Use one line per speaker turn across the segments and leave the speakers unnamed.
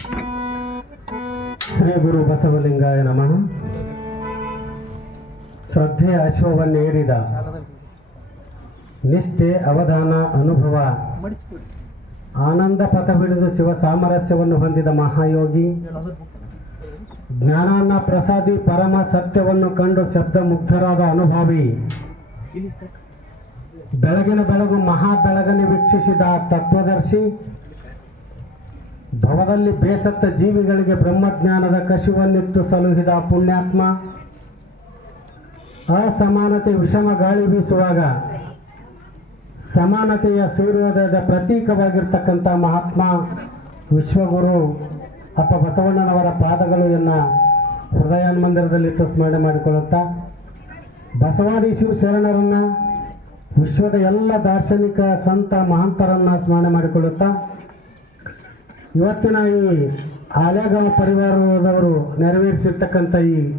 ಶ್ರೀ ಗುರು ಬಸವಲಿಂಗಾಯ ನಮಃ. ಶ್ರದ್ಧೆ ಅಶ್ವವನ್ನೇರಿದ ನಿಷ್ಠೆ, ಅವಧಾನ, ಅನುಭವ, ಆನಂದ ಪಥ ಹಿಡಿದು ಶಿವ ಸಾಮರಸ್ಯವನ್ನು ಹೊಂದಿದ ಮಹಾಯೋಗಿ, ಜ್ಞಾನಾನ್ನ ಪ್ರಸಾದಿ ಪರಮ ಸತ್ಯವನ್ನು ಕಂಡು ಶಬ್ದ ಮುಗ್ಧರಾದ ಅನುಭವಿ, ಬೆಳಗಿನ ಬೆಳಗು ಮಹಾ ಬೆಳಗನೆ ವೀಕ್ಷಿಸಿದ ತತ್ವದರ್ಶಿ ಭವದಲ್ಲಿ ಬೇಸತ್ತ ಜೀವಿಗಳಿಗೆ ಬ್ರಹ್ಮಜ್ಞಾನದ ಕಶುವನ್ನಿತ್ತು ಸಲುಹಿದ ಪುಣ್ಯಾತ್ಮ. ಅಸಮಾನತೆ ವಿಷಮ ಗಾಳಿ ಬೀಸುವಾಗ ಸಮಾನತೆಯ ಸೂರ್ಯೋದಯದ ಪ್ರತೀಕವಾಗಿರ್ತಕ್ಕಂಥ ಮಹಾತ್ಮ ವಿಶ್ವಗುರು ಅಪ್ಪ ಬಸವಣ್ಣನವರ ಪಾದಗಳು ಎನ್ನ ಹೃದಯ ಮಂದಿರದಲ್ಲಿಟ್ಟು ಸ್ಮರಣೆ ಮಾಡಿಕೊಳ್ಳುತ್ತಾ, ಬಸವಾದಿ ಶಿವಶರಣರನ್ನು ವಿಶ್ವದ ಎಲ್ಲ ದಾರ್ಶನಿಕ ಸಂತ ಮಹಾಂತರನ್ನು ಸ್ಮರಣೆ ಮಾಡಿಕೊಳ್ಳುತ್ತಾ ಇವತ್ತಿನ ಈ ಆಲೆಗಾಂವ್ ಪರಿವಾರದವರು ನೆರವೇರಿಸಿರ್ತಕ್ಕಂಥ ಈ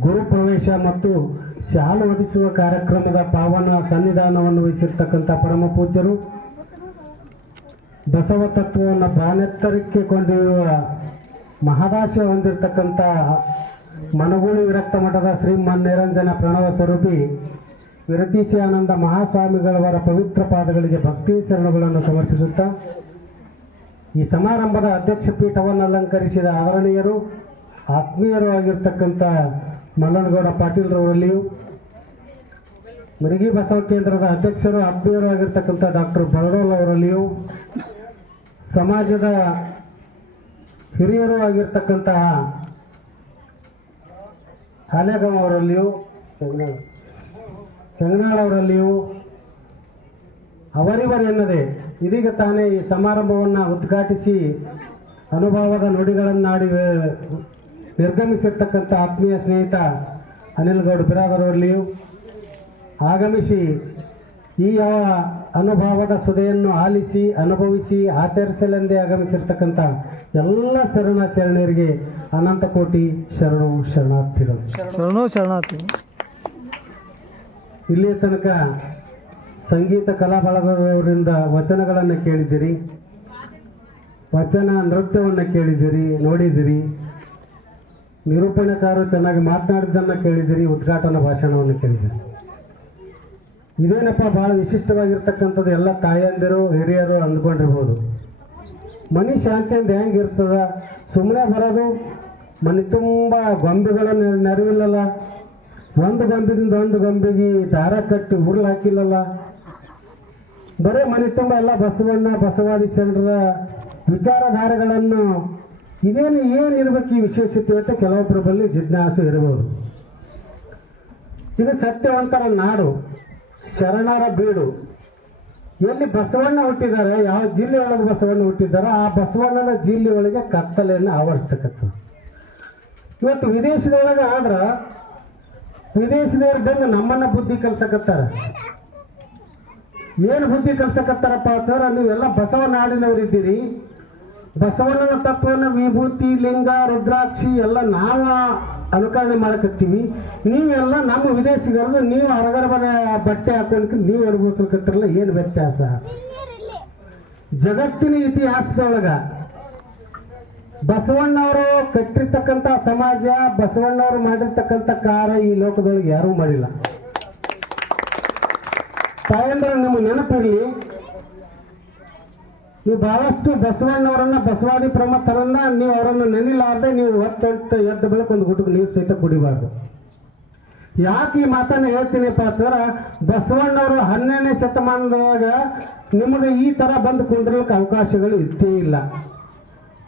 ಗುರು ಪ್ರವೇಶ ಮತ್ತು ಶಾಲು ಒದಿಸುವ ಕಾರ್ಯಕ್ರಮದ ಪಾವನ ಸನ್ನಿಧಾನವನ್ನು ವಹಿಸಿರ್ತಕ್ಕಂಥ ಪರಮ ಪೂಜ್ಯರು, ಬಸವ ತತ್ವವನ್ನು ಬಾನೆತ್ತರಕ್ಕೆ ಕೊಂಡೊಯ್ಯುವ ಮಹದಾಶೆ ಹೊಂದಿರತಕ್ಕಂಥ ಮನಗುಳಿ ವಿರಕ್ತ ಮಠದ ಶ್ರೀಮನ್ ನಿರಂಜನ ಪ್ರಣವ ಸ್ವರೂಪಿ ವಿರತೀಶಾನಂದ ಮಹಾಸ್ವಾಮಿಗಳವರ ಪವಿತ್ರ ಪಾದಗಳಿಗೆ ಭಕ್ತಿ ಶರಣಗಳನ್ನು ಸಮರ್ಪಿಸುತ್ತಾ ಈ ಸಮಾರಂಭದ ಅಧ್ಯಕ್ಷ ಪೀಠವನ್ನು ಅಲಂಕರಿಸಿದ ಆವರಣೀಯರು, ಆತ್ಮೀಯರು ಆಗಿರ್ತಕ್ಕಂಥ ಮಲ್ಲನಗೌಡ ಪಾಟೀಲ್ರವರಲ್ಲಿಯೂ, ಮುರುಗಿ ಬಸವ ಕೇಂದ್ರದ ಅಧ್ಯಕ್ಷರು, ಆತ್ಮೀಯರು ಆಗಿರ್ತಕ್ಕಂಥ ಡಾಕ್ಟರ್ ಬರಡೋಲ್ ಅವರಲ್ಲಿಯೂ, ಸಮಾಜದ ಹಿರಿಯರು ಆಗಿರ್ತಕ್ಕಂತಹ ಹಾಲೇಗಾಂವ್ ಅವರಲ್ಲಿಯೂ ಅವರಲ್ಲಿಯೂ ಅವರಿವರೆನ್ನದೆ ಇದೀಗ ತಾನೇ ಈ ಸಮಾರಂಭವನ್ನು ಉದ್ಘಾಟಿಸಿ ಅನುಭವದ ನುಡಿಗಳನ್ನಾಡಿ ನಿರ್ಗಮಿಸಿರ್ತಕ್ಕಂಥ ಆತ್ಮೀಯ ಸ್ನೇಹಿತ ಅನಿಲ್ ಗೌಡ್ ಬಿರಾದರವರಲ್ಲಿಯೂ ಆಗಮಿಸಿ ಈ ಯಾವ ಅನುಭವದ ಸುದೆಯನ್ನು ಆಲಿಸಿ ಅನುಭವಿಸಿ ಆಚರಿಸಲೆಂದೇ ಆಗಮಿಸಿರ್ತಕ್ಕಂಥ ಎಲ್ಲ ಶರಣ ಶರಣರಿಗೆ ಅನಂತ ಕೋಟಿ ಶರಣು ಶರಣಾರ್ಥಿಗಳು.
ಶರಣು ಶರಣಾರ್ಥಿ
ಇಲ್ಲಿಯ ತನಕ ಸಂಗೀತ ಕಲಾ ಬಳಗದವರಿಂದ ವಚನಗಳನ್ನು ಕೇಳಿದ್ದೀರಿ. ವಚನ ನೃತ್ಯವನ್ನು ಕೇಳಿದ್ದೀರಿ, ನೋಡಿದ್ದೀರಿ. ನಿರೂಪಣೆಕಾರರು ಚೆನ್ನಾಗಿ ಮಾತನಾಡಿದ್ದನ್ನು ಕೇಳಿದ್ದೀರಿ, ಉದ್ಘಾಟನಾ ಭಾಷಣವನ್ನು ಕೇಳಿದ್ದೀರಿ. ಇದೇನಪ್ಪ ಭಾಳ ವಿಶಿಷ್ಟವಾಗಿರ್ತಕ್ಕಂಥದ್ದು, ಎಲ್ಲ ತಾಯಂದಿರು, ಹಿರಿಯರು ಅಂದ್ಕೊಂಡಿರ್ಬೋದು. ಮನೆ ಶಾಂತಿಯಿಂದ ಹೆಂಗಿರ್ತದ? ಸುಮ್ಮನೆ ಬರೋದು, ಮನೆ ತುಂಬ ಗೊಂಬೆಗಳನ್ನು ನೆ- ನೆರವಿಲ್ಲಲ್ಲ. ಒಂದು ಗೊಂಬೆದಿಂದ ಒಂದು ಗೊಂಬೆಗೆ ದಾರ ಕಟ್ಟಿ ಉರುಳು ಹಾಕಿಲ್ಲಲ್ಲ ಬರೀ ಮನೆ ತುಂಬ ಎಲ್ಲ ಬಸವಣ್ಣ, ಬಸವಾದಿ ಶರಣರ ವಿಚಾರಧಾರೆಗಳನ್ನು ಇದೇನು ಏನು ಇರಬೇಕು ಈ ವಿಶೇಷತೆ ಅಂತ ಕೆಲವೊಬ್ಬರ ಬಳಿ ಜಿಜ್ಞಾಸು ಇರಬಹುದು. ಇದು ಸತ್ಯವಂತರ ನಾಡು, ಶರಣರ ಬೀಡು. ಎಲ್ಲಿ ಬಸವಣ್ಣ ಹುಟ್ಟಿದ್ದಾರೆ, ಯಾವ ಜಿಲ್ಲೆ ಒಳಗೆ ಬಸವಣ್ಣ ಹುಟ್ಟಿದ್ದಾರೆ ಆ ಬಸವಣ್ಣನ ಜಿಲ್ಲೆ ಒಳಗೆ ಕತ್ತಲೆಯನ್ನು ಆವರಿಸ್ತಕ್ಕಂಥದ್ದು. ಇವತ್ತು ವಿದೇಶದೊಳಗೆ ಆದ್ರೆ ವಿದೇಶದವ್ರು ಬಂದು ನಮ್ಮನ್ನ ಬುದ್ಧಿ ಕಲ್ಸಕತ್ತಾರ. ಏನು ಬುದ್ಧಿ ಕಲ್ಸಕತ್ತಾರಪ್ಪ ಅಂತಂದ್ರೆ ನೀವೆಲ್ಲ ಬಸವ ನಾಡಿನವ್ರು ಇದ್ದೀರಿ ಬಸವಣ್ಣನ ತತ್ವನ ವಿಭೂತಿ, ಲಿಂಗ, ರುದ್ರಾಕ್ಷಿ ಎಲ್ಲ ನಾವು ಅನುಕರಣೆ ಮಾಡಕತ್ತೀವಿ. ನೀವೆಲ್ಲ ನಮ್ಮ ವಿದೇಶಿಗರದು ನೀವು ಹರಗರ ಬಟ್ಟೆ ಹಾಕೊಂಡು ನೀವು ಅನುಭವಿಸ್ಲಿಕ್ಕತ್ತಿರಲ್ಲ ಏನು ವ್ಯತ್ಯಾಸ? ಜಗತ್ತಿನ ಇತಿಹಾಸದೊಳಗ ಬಸವಣ್ಣವರು ಕಟ್ಟಿರ್ತಕ್ಕಂಥ ಸಮಾಜ, ಬಸವಣ್ಣವರು ಮಾಡಿರ್ತಕ್ಕಂಥ ಕಾರ್ಯ ಈ ಲೋಕದೊಳಗೆ ಯಾರೂ ಮಾಡಿಲ್ಲ. ತಾಯಂದ್ರೆ, ನಮಗೆ ನೆನಪಿರಲಿ, ನೀವು ಬಹಳಷ್ಟು ಬಸವಣ್ಣವರನ್ನ ಬಸವಾದಿ ಪ್ರಮಥರನ್ನ ನೀವು ಅವರನ್ನು ನೆನಿಲಾರ್ದೆ ನೀವು ಹೊತ್ತೊಟ್ಟು ಎದ್ದ ಬೆಳಕು ಒಂದು ಗುಟುಕು ನೀರು ಸಹಿತ ಕುಡಿಬಾರ್ದು. ಯಾಕೆ ಈ ಮಾತನ್ನ ಹೇಳ್ತೀನಿಪ್ಪ ಅಂತಂದ್ರೆ, ಬಸವಣ್ಣವರು ಹನ್ನೆರಡನೇ ಶತಮಾನದಾಗ ನಿಮಗೆ ಈ ತರ ಬಂದು ಕುಂದ್ರಲಿಕ್ಕೆ ಅವಕಾಶಗಳು ಇತ್ತೇ ಇಲ್ಲ.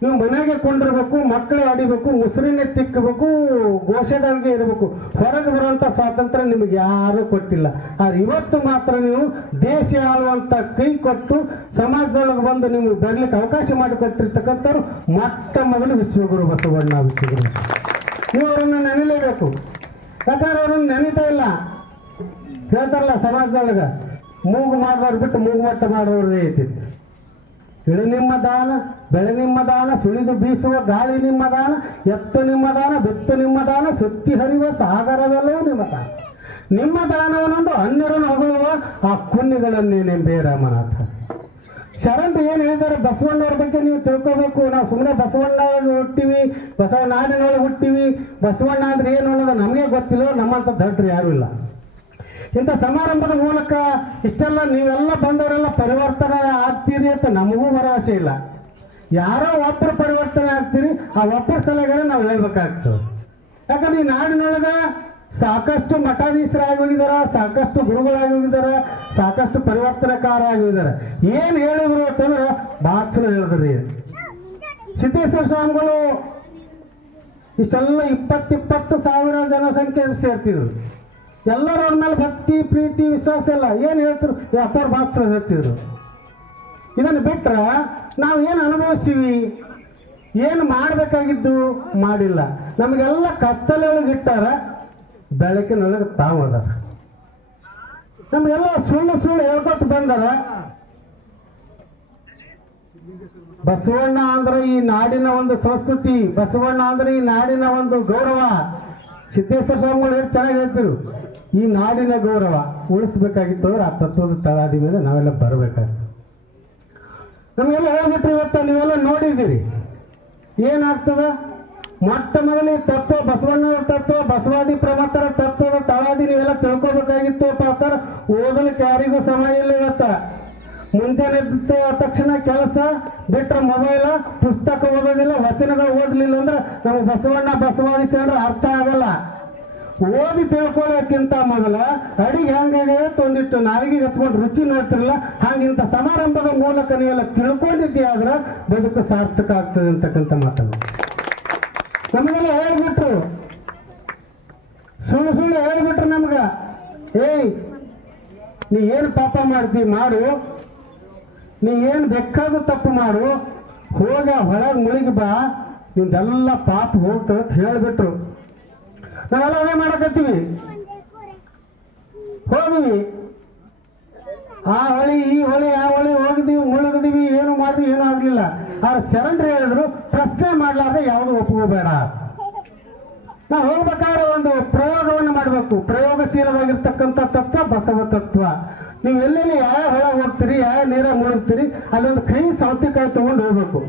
ನೀವು ಮನೆಗೆ ಕೊಂಡಿರ್ಬೇಕು, ಮಕ್ಕಳೇ ಆಡಿಬೇಕು, ಉಸಿರಿನೇ ತಿಕ್ಕಬೇಕು ಘೋಷಣೆಗೆ ಇರಬೇಕು, ಹೊರಗೆ ಬರುವಂಥ ಸ್ವಾತಂತ್ರ್ಯ ನಿಮಗೆ ಯಾರೂ ಕೊಟ್ಟಿಲ್ಲ. ಆದ್ರೆ ಇವತ್ತು ಮಾತ್ರ ನೀವು ದೇಶ ಆಳುವಂಥ ಕೈ ಕೊಟ್ಟು ಸಮಾಜದೊಳಗೆ ಬಂದು ನಿಮಗೆ ಬರಲಿಕ್ಕೆ ಅವಕಾಶ ಮಾಡಿಕೊಟ್ಟಿರ್ತಕ್ಕಂಥವ್ರು ಮೊಟ್ಟ ಮೊದಲು ವಿಶ್ವಗುರು ಬಸವಣ್ಣ ವಿಶ್ವಗುರು ನೀವು ಅವರನ್ನು ನೆನಲೇಬೇಕು. ಯಾಕಂದ್ರೆ ಅವರನ್ನು ನೆನೀತಾ ಇಲ್ಲ. ಹೇಳ್ತಾರಲ್ಲ ಸಮಾಜದೊಳಗೆ, ಮೂಗು ಮಾಡಬಾರ್ದು ಬಿಟ್ಟು ಮೂಗು ಮಟ್ಟ ಮಾಡೋರದೇ ಐತಿತ್ತು ಇಳಿ ನಿಮ್ಮ ದಾನ, ಬೆಳೆ ನಿಮ್ಮ ದಾನ, ಸುಳಿದು ಬೀಸುವ ಗಾಳಿ ನಿಮ್ಮ ದಾನ, ಎತ್ತು ನಿಮ್ಮ ದಾನ, ಬೆತ್ತು ನಿಮ್ಮ ದಾನ, ಸುತ್ತಿ ಹರಿಯುವ ಸಾಗರದಲ್ಲೂ ನಿಮ್ಮ ದಾನ. ನಿಮ್ಮ ದಾನವನ್ನೊಂದು ಅನ್ಯರನ್ನು ಹೊಗಳುವ ಆ ಕುನ್ನಿಗಳನ್ನೇ ನಿಂಬೆ ರಾಮನಾಥ. ಶರಣ್ ಏನು ಹೇಳಿದ್ದಾರೆ? ಬಸವಣ್ಣವ್ರ ಬಗ್ಗೆ ನೀವು ತಿಳ್ಕೋಬೇಕು. ನಾವು ಸುಮ್ಮನೆ ಬಸವಣ್ಣ ಹುಟ್ಟಿವಿ ಬಸವ ನಾಡಿನೊಳಗೆ ಹುಟ್ಟಿವಿ. ಬಸವಣ್ಣ ಅಂದ್ರೆ ಏನು ಅನ್ನೋದು ನಮಗೆ ಗೊತ್ತಿಲ್ಲ, ನಮ್ಮಂತ ದಡ್ರು ಯಾರು ಇಲ್ಲ. ಇಂಥ ಸಮಾರಂಭದ ಮೂಲಕ ಇಷ್ಟೆಲ್ಲ ನೀವೆಲ್ಲ ಬಂದವರೆಲ್ಲ ಪರಿವರ್ತನೆ ಆಗ್ತೀರಿ ಅಂತ ನಮಗೂ ಭರವಸೆ ಇಲ್ಲ. ಯಾರೋ ಒಬ್ಬರು ಪರಿವರ್ತನೆ ಆಗ್ತೀರಿ, ಆ ಒಬ್ಬರ ಸಲಹೆಗಳನ್ನ ನಾವು ಹೇಳ್ಬೇಕಾಗ್ತದೆ. ಯಾಕಂದ್ರೆ ಈ ನಾಡಿನೊಳಗೆ ಸಾಕಷ್ಟು ಮಠಾಧೀಶರಾಗಿ ಹೋಗಿದಾರ, ಸಾಕಷ್ಟು ಗುರುಗಳಾಗಿ ಹೋಗಿದಾರ, ಸಾಕಷ್ಟು ಪರಿವರ್ತನಕಾರ ಆಗಿ ಹೋಗಿದಾರೆ. ಏನು ಹೇಳಿದ್ರು ಅಂತಂದ್ರೆ ಬಾಕ್ಸರು ಹೇಳಿದ್ರಿ. ಸಿದ್ದೇಶ್ವರ ಸ್ವಾಮಿಗಳು ಇಷ್ಟೆಲ್ಲ ಇಪ್ಪತ್ತಿಪ್ಪತ್ತು ಸಾವಿರ ಜನಸಂಖ್ಯೆ ಸೇರ್ತಿದ್ರು. ಎಲ್ಲರೂ ಅವ್ರ ಮೇಲೆ ಭಕ್ತಿ, ಪ್ರೀತಿ, ವಿಶ್ವಾಸ ಎಲ್ಲ ಏನು ಹೇಳ್ತಿರು ವ್ಯಾಪಾರ ಬಾಕ್ಸ್ ಹೇಳ್ತಿದ್ರು. ಇದನ್ನು ಬಿಟ್ರೆ ನಾವು ಏನು ಅನುಭವಿಸ್ತೀವಿ? ಏನು ಮಾಡಬೇಕಾಗಿದ್ದು? ಮಾಡಿಲ್ಲ. ನಮಗೆಲ್ಲ ಕತ್ತಲೊಳಗೆ ಇಟ್ಟಾರ ಬೆಳಕಿನೊಳಗೆ ತಾವು ಅದಾರ. ನಮಗೆಲ್ಲ ಸುಳ್ಳು ಸುಳ್ಳು ಹೇಳ್ಕೊತ ಬಂದಾರ. ಬಸವಣ್ಣ ಅಂದ್ರೆ ಈ ನಾಡಿನ ಒಂದು ಸಂಸ್ಕೃತಿ, ಬಸವಣ್ಣ ಅಂದ್ರೆ ಈ ನಾಡಿನ ಒಂದು ಗೌರವ. ಸಿದ್ದೇಶ್ವರ ಸ್ವಾಮಿಗಳು ಹೇಳಿ ಚೆನ್ನಾಗಿ ಹೇಳ್ತಿರು ಈ ನಾಡಿನ ಗೌರವ ಉಳಿಸ್ಬೇಕಾಗಿತ್ತು ಅಂದ್ರೆ ಆ ತತ್ವದ ತಳಾದಿ ಮೇಲೆ ನಾವೆಲ್ಲ ಬರಬೇಕಾಗಿತ್ತು ನಮಗೆಲ್ಲ ಹೇಳ್ಬಿಟ್ರಿ ಇವತ್ತು ನೀವೆಲ್ಲ ನೋಡಿದ್ದೀರಿ. ಏನಾಗ್ತದ? ಮೊಟ್ಟ ಮೊದಲೇ ತತ್ವ ಬಸವಣ್ಣನ ತತ್ವ, ಬಸವಾದಿ ಪ್ರಮತರ ತತ್ವದ ತಳಾದಿ ನೀವೆಲ್ಲ ತಿಳ್ಕೊಬೇಕಾಗಿತ್ತು ಪಾತ್ರ. ಓದಲಿಕ್ಕೆ ಯಾರಿಗೂ ಸಮಯ ಇಲ್ಲ ಇವತ್ತ. ಮುಂಜಾನೆ ತಕ್ಷಣ ಕೆಲಸ ಬಿಟ್ಟರೆ ಮೊಬೈಲ, ಪುಸ್ತಕ ಓದೋದಿಲ್ಲ, ವಚನಗಳು ಓದಲಿಲ್ಲ ಅಂದ್ರೆ ನಮ್ಗೆ ಬಸವಣ್ಣ, ಬಸವಾದಿ ಚಂದ್ರ ಅರ್ಥ ಆಗಲ್ಲ. ಓದಿ ತಿಳ್ಕೊಳ್ಳೋಕ್ಕಿಂತ ಮೊದಲ ಅಡಿಗೆ ಹೆಂಗಾಗೆ ತೊಂದಿಟ್ಟು ನಾಲಿಗೆ ಹಚ್ಕೊಂಡು ರುಚಿ ನೋಡ್ತಿರಲ್ಲ, ಹಾಗಿಂತ ಸಮಾರಂಭದ ಮೂಲಕ ನೀವೆಲ್ಲ ತಿಳ್ಕೊಂಡಿದ್ದೆ ಆದ್ರೆ ಬದುಕು ಸಾರ್ಥಕ ಆಗ್ತದೆ ಅಂತಕ್ಕಂಥ ಮಾತನ್ನು. ನಮಗೆಲ್ಲ ಹೇಳ್ಬಿಟ್ರು. ಸುಳ್ಳು ಸುಳ್ಳು ಹೇಳ್ಬಿಟ್ರು ನಮ್ಗ. ಏಯ್, ನೀ ಏನು ಪಾಪ ಮಾಡ್ತಿ ಮಾಡು. ನೀ ಏನು ಬೇಕಾದ್ರೂ ತಪ್ಪು ಮಾಡು. ಹೋಗ ಹೊರಗೆ ಮುಳುಗಿ ಬಾ. ನಿಮ್ದೆಲ್ಲ ಪಾಪ ಹೋಗ್ತದೆ ಹೇಳ್ಬಿಟ್ರು. ನಾವೆಲ್ಲ ಅವೇ ಮಾಡಕತ್ತೀವಿ. ಹೋದ್ವಿ. ಆ ಹೊಳಿ, ಈ ಹೊಳಿ, ಆ ಹೊಳಿ ಹೋಗಿದ್ದೀವಿ ಮುಳುಗಿದೀವಿ ಏನು ಮಾಡಿದ್ವಿ, ಏನೂ ಆಗಲಿಲ್ಲ. ಆದ್ರೆ ಶರಣರು ಹೇಳಿದ್ರು, ಪ್ರಶ್ನೆ ಮಾಡಲಾರ್ದೆ ಯಾವುದು ಒಪ್ಕೋಬೇಡ. ನಾವು ಹೋಗ್ಬೇಕಾದ್ರೆ ಒಂದು ಪ್ರಯೋಗವನ್ನು ಮಾಡಬೇಕು. ಪ್ರಯೋಗಶೀಲವಾಗಿರ್ತಕ್ಕಂಥ ತತ್ವ, ಬಸವ ತತ್ವ. ನೀವು ಎಲ್ಲೆಲ್ಲಿ ಯಾವ ಹೊಳ ಹೋಗ್ತೀರಿ, ಯಾವ ನೀರ ಮುಳುಗ್ತೀರಿ ಅಲ್ಲೊಂದು ಕೈ ಸೌತೆಕಾಯಿ ತಗೊಂಡು ಹೋಗ್ಬೇಕು.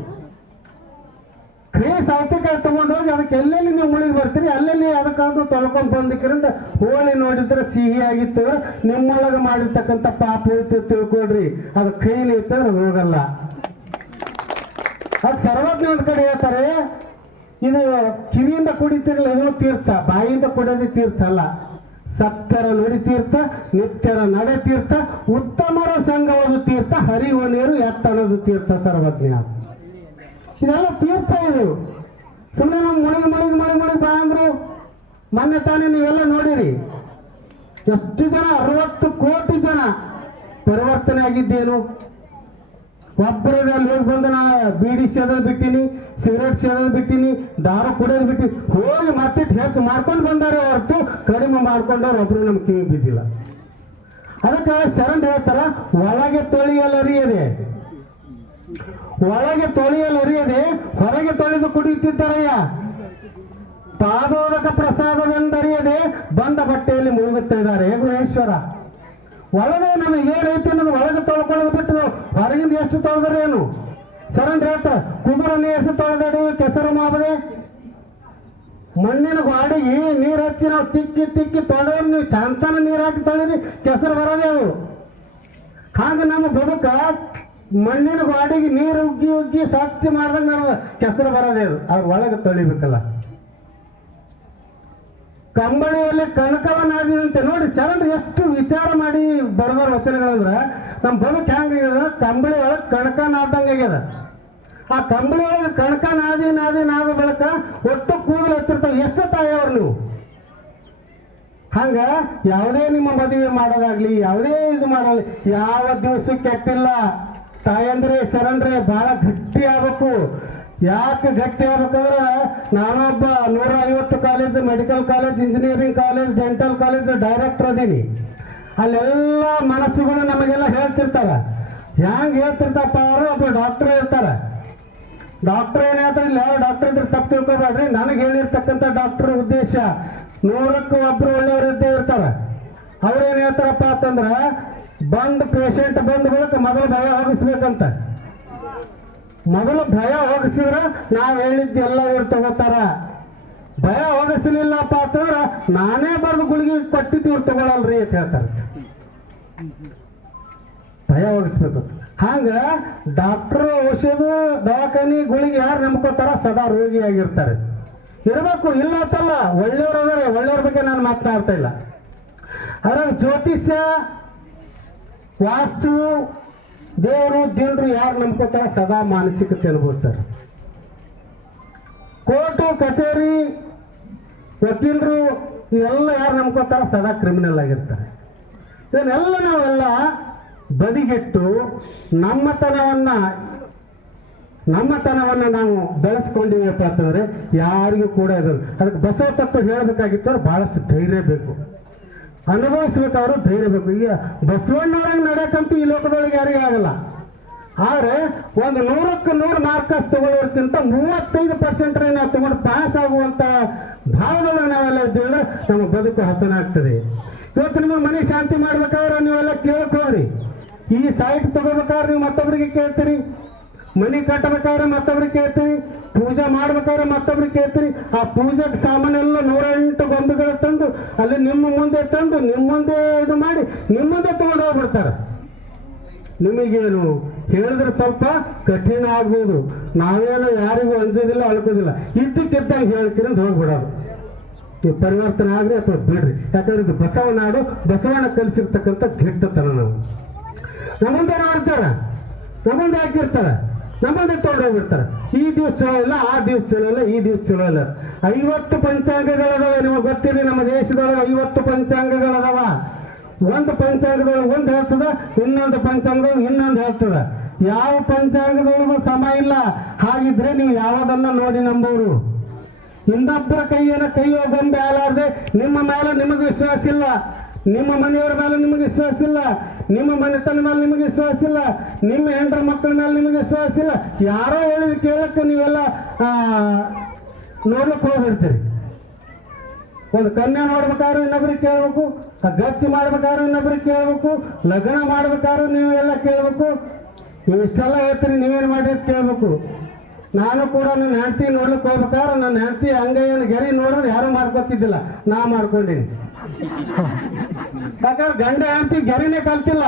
ಕೈ ಸೌತೆಕಾಯಿ ತಗೊಂಡೋಗಿ ಅದಕ್ಕೆ ಎಲ್ಲೆಲ್ಲಿ ನೀವು ಮುಳುಗಿ ಬರ್ತೀರಿ, ಅಲ್ಲೆಲ್ಲಿ ಅದಕ್ಕಾದ್ರೂ ತೊಳ್ಕೊಂಡು ಬಂದಿಕ್ಕಿರಿಂದ ಹೋಳಿ ನೋಡಿದ್ರೆ ಸಿಹಿ ಆಗಿತ್ತು ನಿಮ್ಮೊಳಗೆ ಮಾಡಿರ್ತಕ್ಕಂಥ ಪಾಪ ಇತ್ತು ತಿಳ್ಕೊಡ್ರಿ ಅದು ಕೈಲಿ ಇತ್ತಂದ್ರೆ ಹೋಗಲ್ಲ. ಅದು ಸರ್ವಜ್ಞ ಒಂದ್ ಕಡೆ ಹೇಳ್ತಾರೆ, ಇದು ಕಿವಿಯಿಂದ ಕುಡಿತಿರಲ್ಲ, ಇದು ತೀರ್ಥ. ಬಾಯಿಯಿಂದ ಕುಡಿಯೋದೇ ತೀರ್ಥ ಅಲ್ಲ. ಸತ್ಯರ ನುಡಿ ತೀರ್ಥ, ನಿತ್ಯರ ನಡೆ ತೀರ್ಥ, ಉತ್ತಮರ ಸಂಘವದು ತೀರ್ಥ, ಹರಿವ ನೀರು ಎತ್ತಣದು ತೀರ್ಥ ಸರ್ವಜ್ಞ. ಇದೆಲ್ಲ ತೀರ್ಥ ಇದು. ಸುಮ್ಮನೆ ನಾವು ಮುಳುಗಿ ಮುಳುಗಿ ಮುಳುಗಿ ಮುಳುಗಿ ಬಾ ಅಂದ್ರು. ಮೊನ್ನೆ ತಾನೇ ನೀವೆಲ್ಲ ನೋಡಿರಿ. ಎಷ್ಟು ಜನ? ಅರವತ್ತು ಕೋಟಿ ಜನ ಪರಿವರ್ತನೆ ಆಗಿದ್ದೇನು. ಒಬ್ಬರಿಗೆ ಅಲ್ಲಿ ಹೋಗಿ ಬಂದು ನಾ ಬೀಡಿ ಸೇದೋದು ಬಿಟ್ಟೀನಿ, ಸಿಗರೇಟ್ ಸೇದೋದು ಬಿಟ್ಟೀನಿ, ದಾರು ಕುಡಿಯೋದು ಬಿಟ್ಟಿನಿ. ಹೋಗಿ ಮತ್ತೆ ಹೆಚ್ಚು ಮಾಡ್ಕೊಂಡು ಬಂದಾರೆ ಹೊರತು ಕಡಿಮೆ ಮಾಡ್ಕೊಂಡವ್ರು ಒಬ್ರು ನಮ್ಗೆ ಕಿವಿ ಬಿದ್ದಿಲ್ಲ ಅದಕ್ಕೆ ಶರಣ್ ಹೇಳ್ತಾರ, ಒಳಗೆ ತೊಳೆಯಲರಿಯದೆ. ಒಳಗೆ ತೊಳೆಯಲು ಅರಿಯದೆ ಹೊರಗೆ ತೊಳೆದು ಕುಡಿಯುತ್ತಿದ್ದಾರಯ್ಯ. ಪಾದೋದಕ ಪ್ರಸಾದವೆಂದರಿಯದೆ ಬಂದ ಬಟ್ಟೆಯಲ್ಲಿ ಮುಳುಗುತ್ತಾ ಇದ್ದಾರೆ. ಗುಹೇಶ್ವರ ಒಳಗೆ ನಮಗೆ ಏನೈತಿ ಅನ್ನೋದು ಒಳಗೆ ತೊಳ್ಕೊಳ್ಳೋದು ಬಿಟ್ಟು ಹೊರಗಿಂದ ಎಷ್ಟು ತೊಳೆದ್ರೆ ಏನು? ಸರಂಡ್ರಿ ಹತ್ರ ಕುದುರನ್ನು ಎಷ್ಟು ತೊಳೆದಡಿ, ಕೆಸರು ಮಾಬದೆ ಮಣ್ಣಿನ ಗಾಡಿಗೆ ನೀರು ಹಚ್ಚಿ ನಾವು ತಿಕ್ಕಿ ತಿಕ್ಕಿ ತೊಳೆದ್ರೆ ನೀವು ಚಂತನ ನೀರು ಹಾಕಿ ತೊಳೀರಿ, ಕೆಸರು ಬರೋದೇ ಅವು. ಹಾಗೆ ನಮ್ಮ ಬದುಕ ಮಣ್ಣಿನ ಬಾಡಿಗೆ ನೀರು ಉಗ್ಗಿ ಉಗ್ಗಿ ಸ್ವಚ್ಛ ಮಾಡ್ದಂಗೆ ನಾವು ಕೆಸರು ಬರೋದೇ ಅದು. ಅವ್ರ ಒಳಗೆ ತೊಳಿಬೇಕಲ್ಲ. ಕಂಬಳಿಯಲ್ಲಿ ಕಣಕವನ್ನಾದಿದಂತೆ ನೋಡಿ, ಶರಣರು ಎಷ್ಟು ವಿಚಾರ ಮಾಡಿ ಬರೆದವ್ರ ವಚನಗಳಂದ್ರ, ನಮ್ಮ ಬದುಕು ಹೆಂಗಾಗ್ಯದ ಕಂಬಳಿ ಒಳಗೆ ಕಣಕ ನಾದಂಗೆ ಆಗ್ಯದ. ಆ ಕಂಬಳಿ ಒಳಗೆ ಕಣಕ ನಾದಿ ನಾದಿ ನಾದ ಬಳಕ ಒಟ್ಟು ಕೂದಲು ಹತ್ತಿರ್ತಾವ ಎಷ್ಟು ತಾಯವ್ರು ನೀವು. ಹಂಗ ಯಾವುದೇ ನಿಮ್ಮ ಮದುವೆ ಮಾಡೋದಾಗ್ಲಿ, ಯಾವುದೇ ಇದು ಮಾಡಲಿ ಯಾವ ದಿವಸ ಕೆಟ್ಟಿಲ್ಲ. ತಾಯಂದ್ರೆ ಸರಂದ್ರೆ ಬಹಳ ಗಟ್ಟಿ ಆಗ್ಬೇಕು. ಯಾಕೆ ಗಟ್ಟಿ ಆಗ್ಬೇಕಂದ್ರೆ, ನಾನೊಬ್ಬ ನೂರ ಐವತ್ತು college medical college engineering college dental college director ಅದೀನಿ. ಅಲ್ಲೆಲ್ಲ ಮನಸ್ಸುಗಳು ನಮಗೆಲ್ಲ ಹೇಳ್ತಿರ್ತಾರ. ಹ್ಯಾಂಗ ಹೇಳ್ತಿರ್ತಪ್ಪ ಅವರು ಒಬ್ಬ ಡಾಕ್ಟರ್ ಇರ್ತಾರೆ. ಡಾಕ್ಟರ್ ಏನ್ ಹೇಳ್ತಾರೆ ಇಲ್ಲ ಯಾವ ಡಾಕ್ಟರ್ ಇದ್ರೆ ತಪ್ಪು ತಿಳ್ಕೊಬೇಡ್ರಿ. ನನಗೆ ಹೇಳಿರ್ತಕ್ಕಂಥ ಡಾಕ್ಟರ್ ಉದ್ದೇಶ, ನೂರಕ್ಕೂ ಒಬ್ರು ಒಳ್ಳೆಯವರು ಇದ್ದೇ ಇರ್ತಾರೆ. ಅವ್ರು ಏನು ಹೇಳ್ತಾರಪ್ಪ ಅಂತಂದ್ರ ಬಂದ್ ಪೇಷಂಟ್ ಬಂದ ಬಳಿಕ ಮೊದಲು ಭಯ ಹೋಗಿಸ್ಬೇಕಂತ ಮೊದಲು ಭಯ ಹೋಗಿಸಿದ್ರ ನಾವು ಹೇಳಿದ್ದು ಎಲ್ಲ ಇವ್ರು ತಗೋತಾರ. ಭಯ ಹೋಗಿಸ್ಲಿಲ್ಲಪ್ಪ ಅಂತಂದ್ರೆ ನಾನೇ ಬರೆದು ಗುಳಿಗೆ ಕೊಟ್ಟಿದ್ದು ಇವ್ರು ತಗೊಳಲ್ರಿ ಅಂತ ಹೇಳ್ತಾರೆ. ಭಯ ಹೋಗಿಸ್ಬೇಕು ಹಂಗ ಡಾಕ್ಟರ್ ಔಷಧ ದವಾಖಾನಿ ಗುಳಿಗೆ ಯಾರು ನಂಬ್ಕೋತಾರ ಸದಾ ರೋಗಿಯಾಗಿರ್ತಾರೆ ಇರಬೇಕು, ಇಲ್ಲ ಅಂತಲ್ಲ, ಒಳ್ಳೆಯವ್ರು ಒಳ್ಳೆಯವ್ರ ಬಗ್ಗೆ ನಾನು ಮಾತನಾಡ್ತಾ ಇಲ್ಲ. ಅದ್ರಾಗ ಜ್ಯೋತಿಷ್ಯ ವಾಸ್ತು ದೇವರು ದಿನರು ಯಾರು ನಂಬ್ಕೋತಾರ ಸದಾ ಮಾನಸಿಕತೆ ಅನುಭವಿಸ್ತಾರೆ. ಕೋರ್ಟು, ಕಚೇರಿ, ವಕೀಲರು, ಇವೆಲ್ಲ ಯಾರು ನಂಬ್ಕೋತಾರ ಸದಾ ಕ್ರಿಮಿನಲ್ ಆಗಿರ್ತಾರೆ. ಇದನ್ನೆಲ್ಲ ನಾವೆಲ್ಲ ಬದಿಗಿಟ್ಟು ನಮ್ಮತನವನ್ನ ನಮ್ಮತನವನ್ನ ನಾವು ಬೆಳೆಸ್ಕೊಂಡಿವಪ್ಪ ಅಂತಂದ್ರೆ ಯಾರಿಗೂ ಕೂಡ ಇದು ಅದಕ್ಕೆ ಬಸವ ತತ್ವ ಹೇಳಬೇಕಾಗಿತ್ತು ಬಹಳಷ್ಟು ಧೈರ್ಯ ಬೇಕು. ಅನುಭವಿಸ್ಬೇಕಾದ್ರು ಧೈರ್ಯ ಬೇಕು. ಈಗ ಬಸವಣ್ಣವ್ರಂಗೆ ನಡೆಯಕ್ಕಂತೂ ಈ ಲೋಕದೊಳಗೆ ಯಾರಿಗೆ ಆಗಲ್ಲ. ಆದರೆ ಒಂದು ನೂರಕ್ಕೆ ನೂರು ಮಾರ್ಕಸ್ ತಗೊಳ್ಳೋರ್ಕಿಂತ ಮೂವತ್ತೈದು ಪರ್ಸೆಂಟ್ ನಾವು ತಗೊಂಡು ಪಾಸ್ ಆಗುವಂತ ಭಾವದೊಳಗೆ ನಾವೆಲ್ಲ ಇದ್ದೇವೆ ನಮ್ಮ ಬದುಕು ಹಸನಾಗ್ತದೆ. ಇವತ್ತು ನಿಮ್ಮ ಮನೆ ಶಾಂತಿ ಮಾಡ್ಬೇಕಾದ್ರೆ ನೀವೆಲ್ಲ ಕೇಳ್ಕೋರಿ ಈ ಸೈಟ್ ತಗೋಬೇಕಾದ್ರೆ ನೀವು ಮತ್ತೊಬ್ಬರಿಗೆ ಕೇಳ್ತೀರಿ. ಮನೆ ಕಟ್ಟಬೇಕಾದ್ರೆ ಮತ್ತೊಬ್ರಿಗೆ ಕೇಳ್ತೀರಿ, ಪೂಜೆ ಮಾಡ್ಬೇಕಾದ್ರೆ ಮತ್ತೊಬ್ರಿಗೆ ಕೇಳ್ತೀರಿ. ಆ ಪೂಜೆಗೆ ಸಾಮಾನೆಲ್ಲ ನೂರ ಎಂಟು ಗೊಂಬೆಗಳು ತಂದು ಅಲ್ಲಿ ನಿಮ್ಮ ಮುಂದೆ ತಂದು ನಿಮ್ಮ ಮುಂದೆ ಇದು ಮಾಡಿ ನಿಮ್ಮ ಮುಂದೆ ತಗೊಂಡು ಹೋಗ್ಬಿಡ್ತಾರೆ. ನಿಮಗೇನು ಹೇಳಿದ್ರೆ ಸ್ವಲ್ಪ ಕಠಿಣ ಆಗ್ಬೋದು. ನಾವೇನು ಯಾರಿಗೂ ಅಂಜೋದಿಲ್ಲ, ಅಳ್ಕೋದಿಲ್ಲ. ಇದ್ದಕ್ಕಿದ್ದಂಗೆ ಅಂತ ಹೋಗ್ಬಿಡೋದು. ಈ ಪರಿವರ್ತನೆ ಆಗ್ರಿ ಅಥವಾ ಬಿಡ್ರಿ. ಯಾಕಂದ್ರೆ ಇದು ಬಸವನಾಡು ಬಸವಣ್ಣ ಕಲಿಸಿರ್ತಕ್ಕಂಥ ಘಟ್ಟತನ ನಾವು. ನಮ್ಮಂದೆ ನೋಡ್ತಾರ ಮುಂದೆ ಹಾಕಿರ್ತಾರ. ನಮ್ಮಂದೆ ತೊಗೊಂಡೋಗ್ಬಿಡ್ತಾರೆ ಈ ದಿವಸ ಚಲೋ ಇಲ್ಲ, ಆ ದಿವ್ಸ ಚಲೋ ಇಲ್ಲ, ಈ ದಿವಸ ಚಲೋ ಇಲ್ಲ. ಐವತ್ತು ಪಂಚಾಂಗಗಳದಾವ, ನಿಮಗೆ ಗೊತ್ತಿರಿ ನಮ್ಮ ದೇಶದೊಳಗೆ ಐವತ್ತು ಪಂಚಾಂಗಗಳದಾವ. ಒಂದು ಪಂಚಾಂಗದೊಳಗೆ ಒಂದು ಹೇಳ್ತದ, ಇನ್ನೊಂದು ಪಂಚಾಂಗದೊಳಗೆ ಇನ್ನೊಂದು ಹೇಳ್ತದ. ಯಾವ ಪಂಚಾಂಗದೊಳಗೂ ಸಮ ಇಲ್ಲ. ಹಾಗಿದ್ರೆ ನೀವು ಯಾವುದನ್ನ ನೋಡಿ ನಂಬೋರು ಇನ್ನೊಬ್ಬರ ಕೈಯನ್ನ ಕೈಯೋ ಗೊಂಬೆ ಆಲಾರ್ದೆ ನಿಮ್ಮ ಮೇಲೆ ನಿಮಗೆ ವಿಶ್ವಾಸ ಇಲ್ಲ. ನಿಮ್ಮ ಮನೆಯವರ ಮೇಲೆ ನಿಮಗೆ ವಿಶ್ವಾಸ ಇಲ್ಲ. ನಿಮ್ಮ ಮನೆತನ ಮೇಲೆ ನಿಮಗೆ ವಿಶ್ವಾಸ ಇಲ್ಲ, ನಿಮ್ಮ ಹೆಂಡ್ರ ಮಕ್ಕಳ ಮೇಲೆ ನಿಮಗೆ ವಿಶ್ವಾಸ ಇಲ್ಲ, ಯಾರೋ ಹೇಳಿದ ಕೇಳಕ್ಕೆ ನೀವೆಲ್ಲ ನೋಡ್ಲಿಕ್ಕೆ ಹೋಗ್ಬಿಡ್ತೀರಿ. ಒಂದು ಕನ್ಯೆ ನೋಡ್ಬೇಕಾದ್ರೂ ಇನ್ನೊಬ್ರಿಗೆ ಕೇಳಬೇಕು ಗಚ್ಚಿ ಮಾಡ್ಬೇಕಾದ್ರೂ ಇನ್ನೊಬ್ರಿಗೆ ಕೇಳಬೇಕು, ಲಗ್ನ ಮಾಡ್ಬೇಕಾದ್ರೂ ನೀವು ಎಲ್ಲ ಕೇಳಬೇಕು. ನೀವು ಇಷ್ಟೆಲ್ಲ ಹೇಳ್ತೀರಿ, ನೀವೇನು ಮಾಡಿ ಕೇಳಬೇಕು ಕೇಳ್ಬೇಕು. ನಾನು ಕೂಡ ನನ್ನ ಹೆಂಡತಿ ನೋಡ್ಲಿಕ್ಕೆ ಹೋಗ್ಬೇಕಾದ್ರೆ ನನ್ನ ಹೆಂಡತಿ ಅಂಗೈಯನ್ನು ಗೆರಿ ನೋಡಿದ್ರೆ ಯಾರು ಮಾಡ್ಕೊತಿದ್ದಿಲ್ಲ. ನಾ ಮಾಡ್ಕೊಂಡಿನಿ. ಯಾಕಂದ್ರೆ ಗಂಡ ಹೆಂಡತಿ ಗೆರಿನೇ ಕಲ್ತಿಲ್ಲ.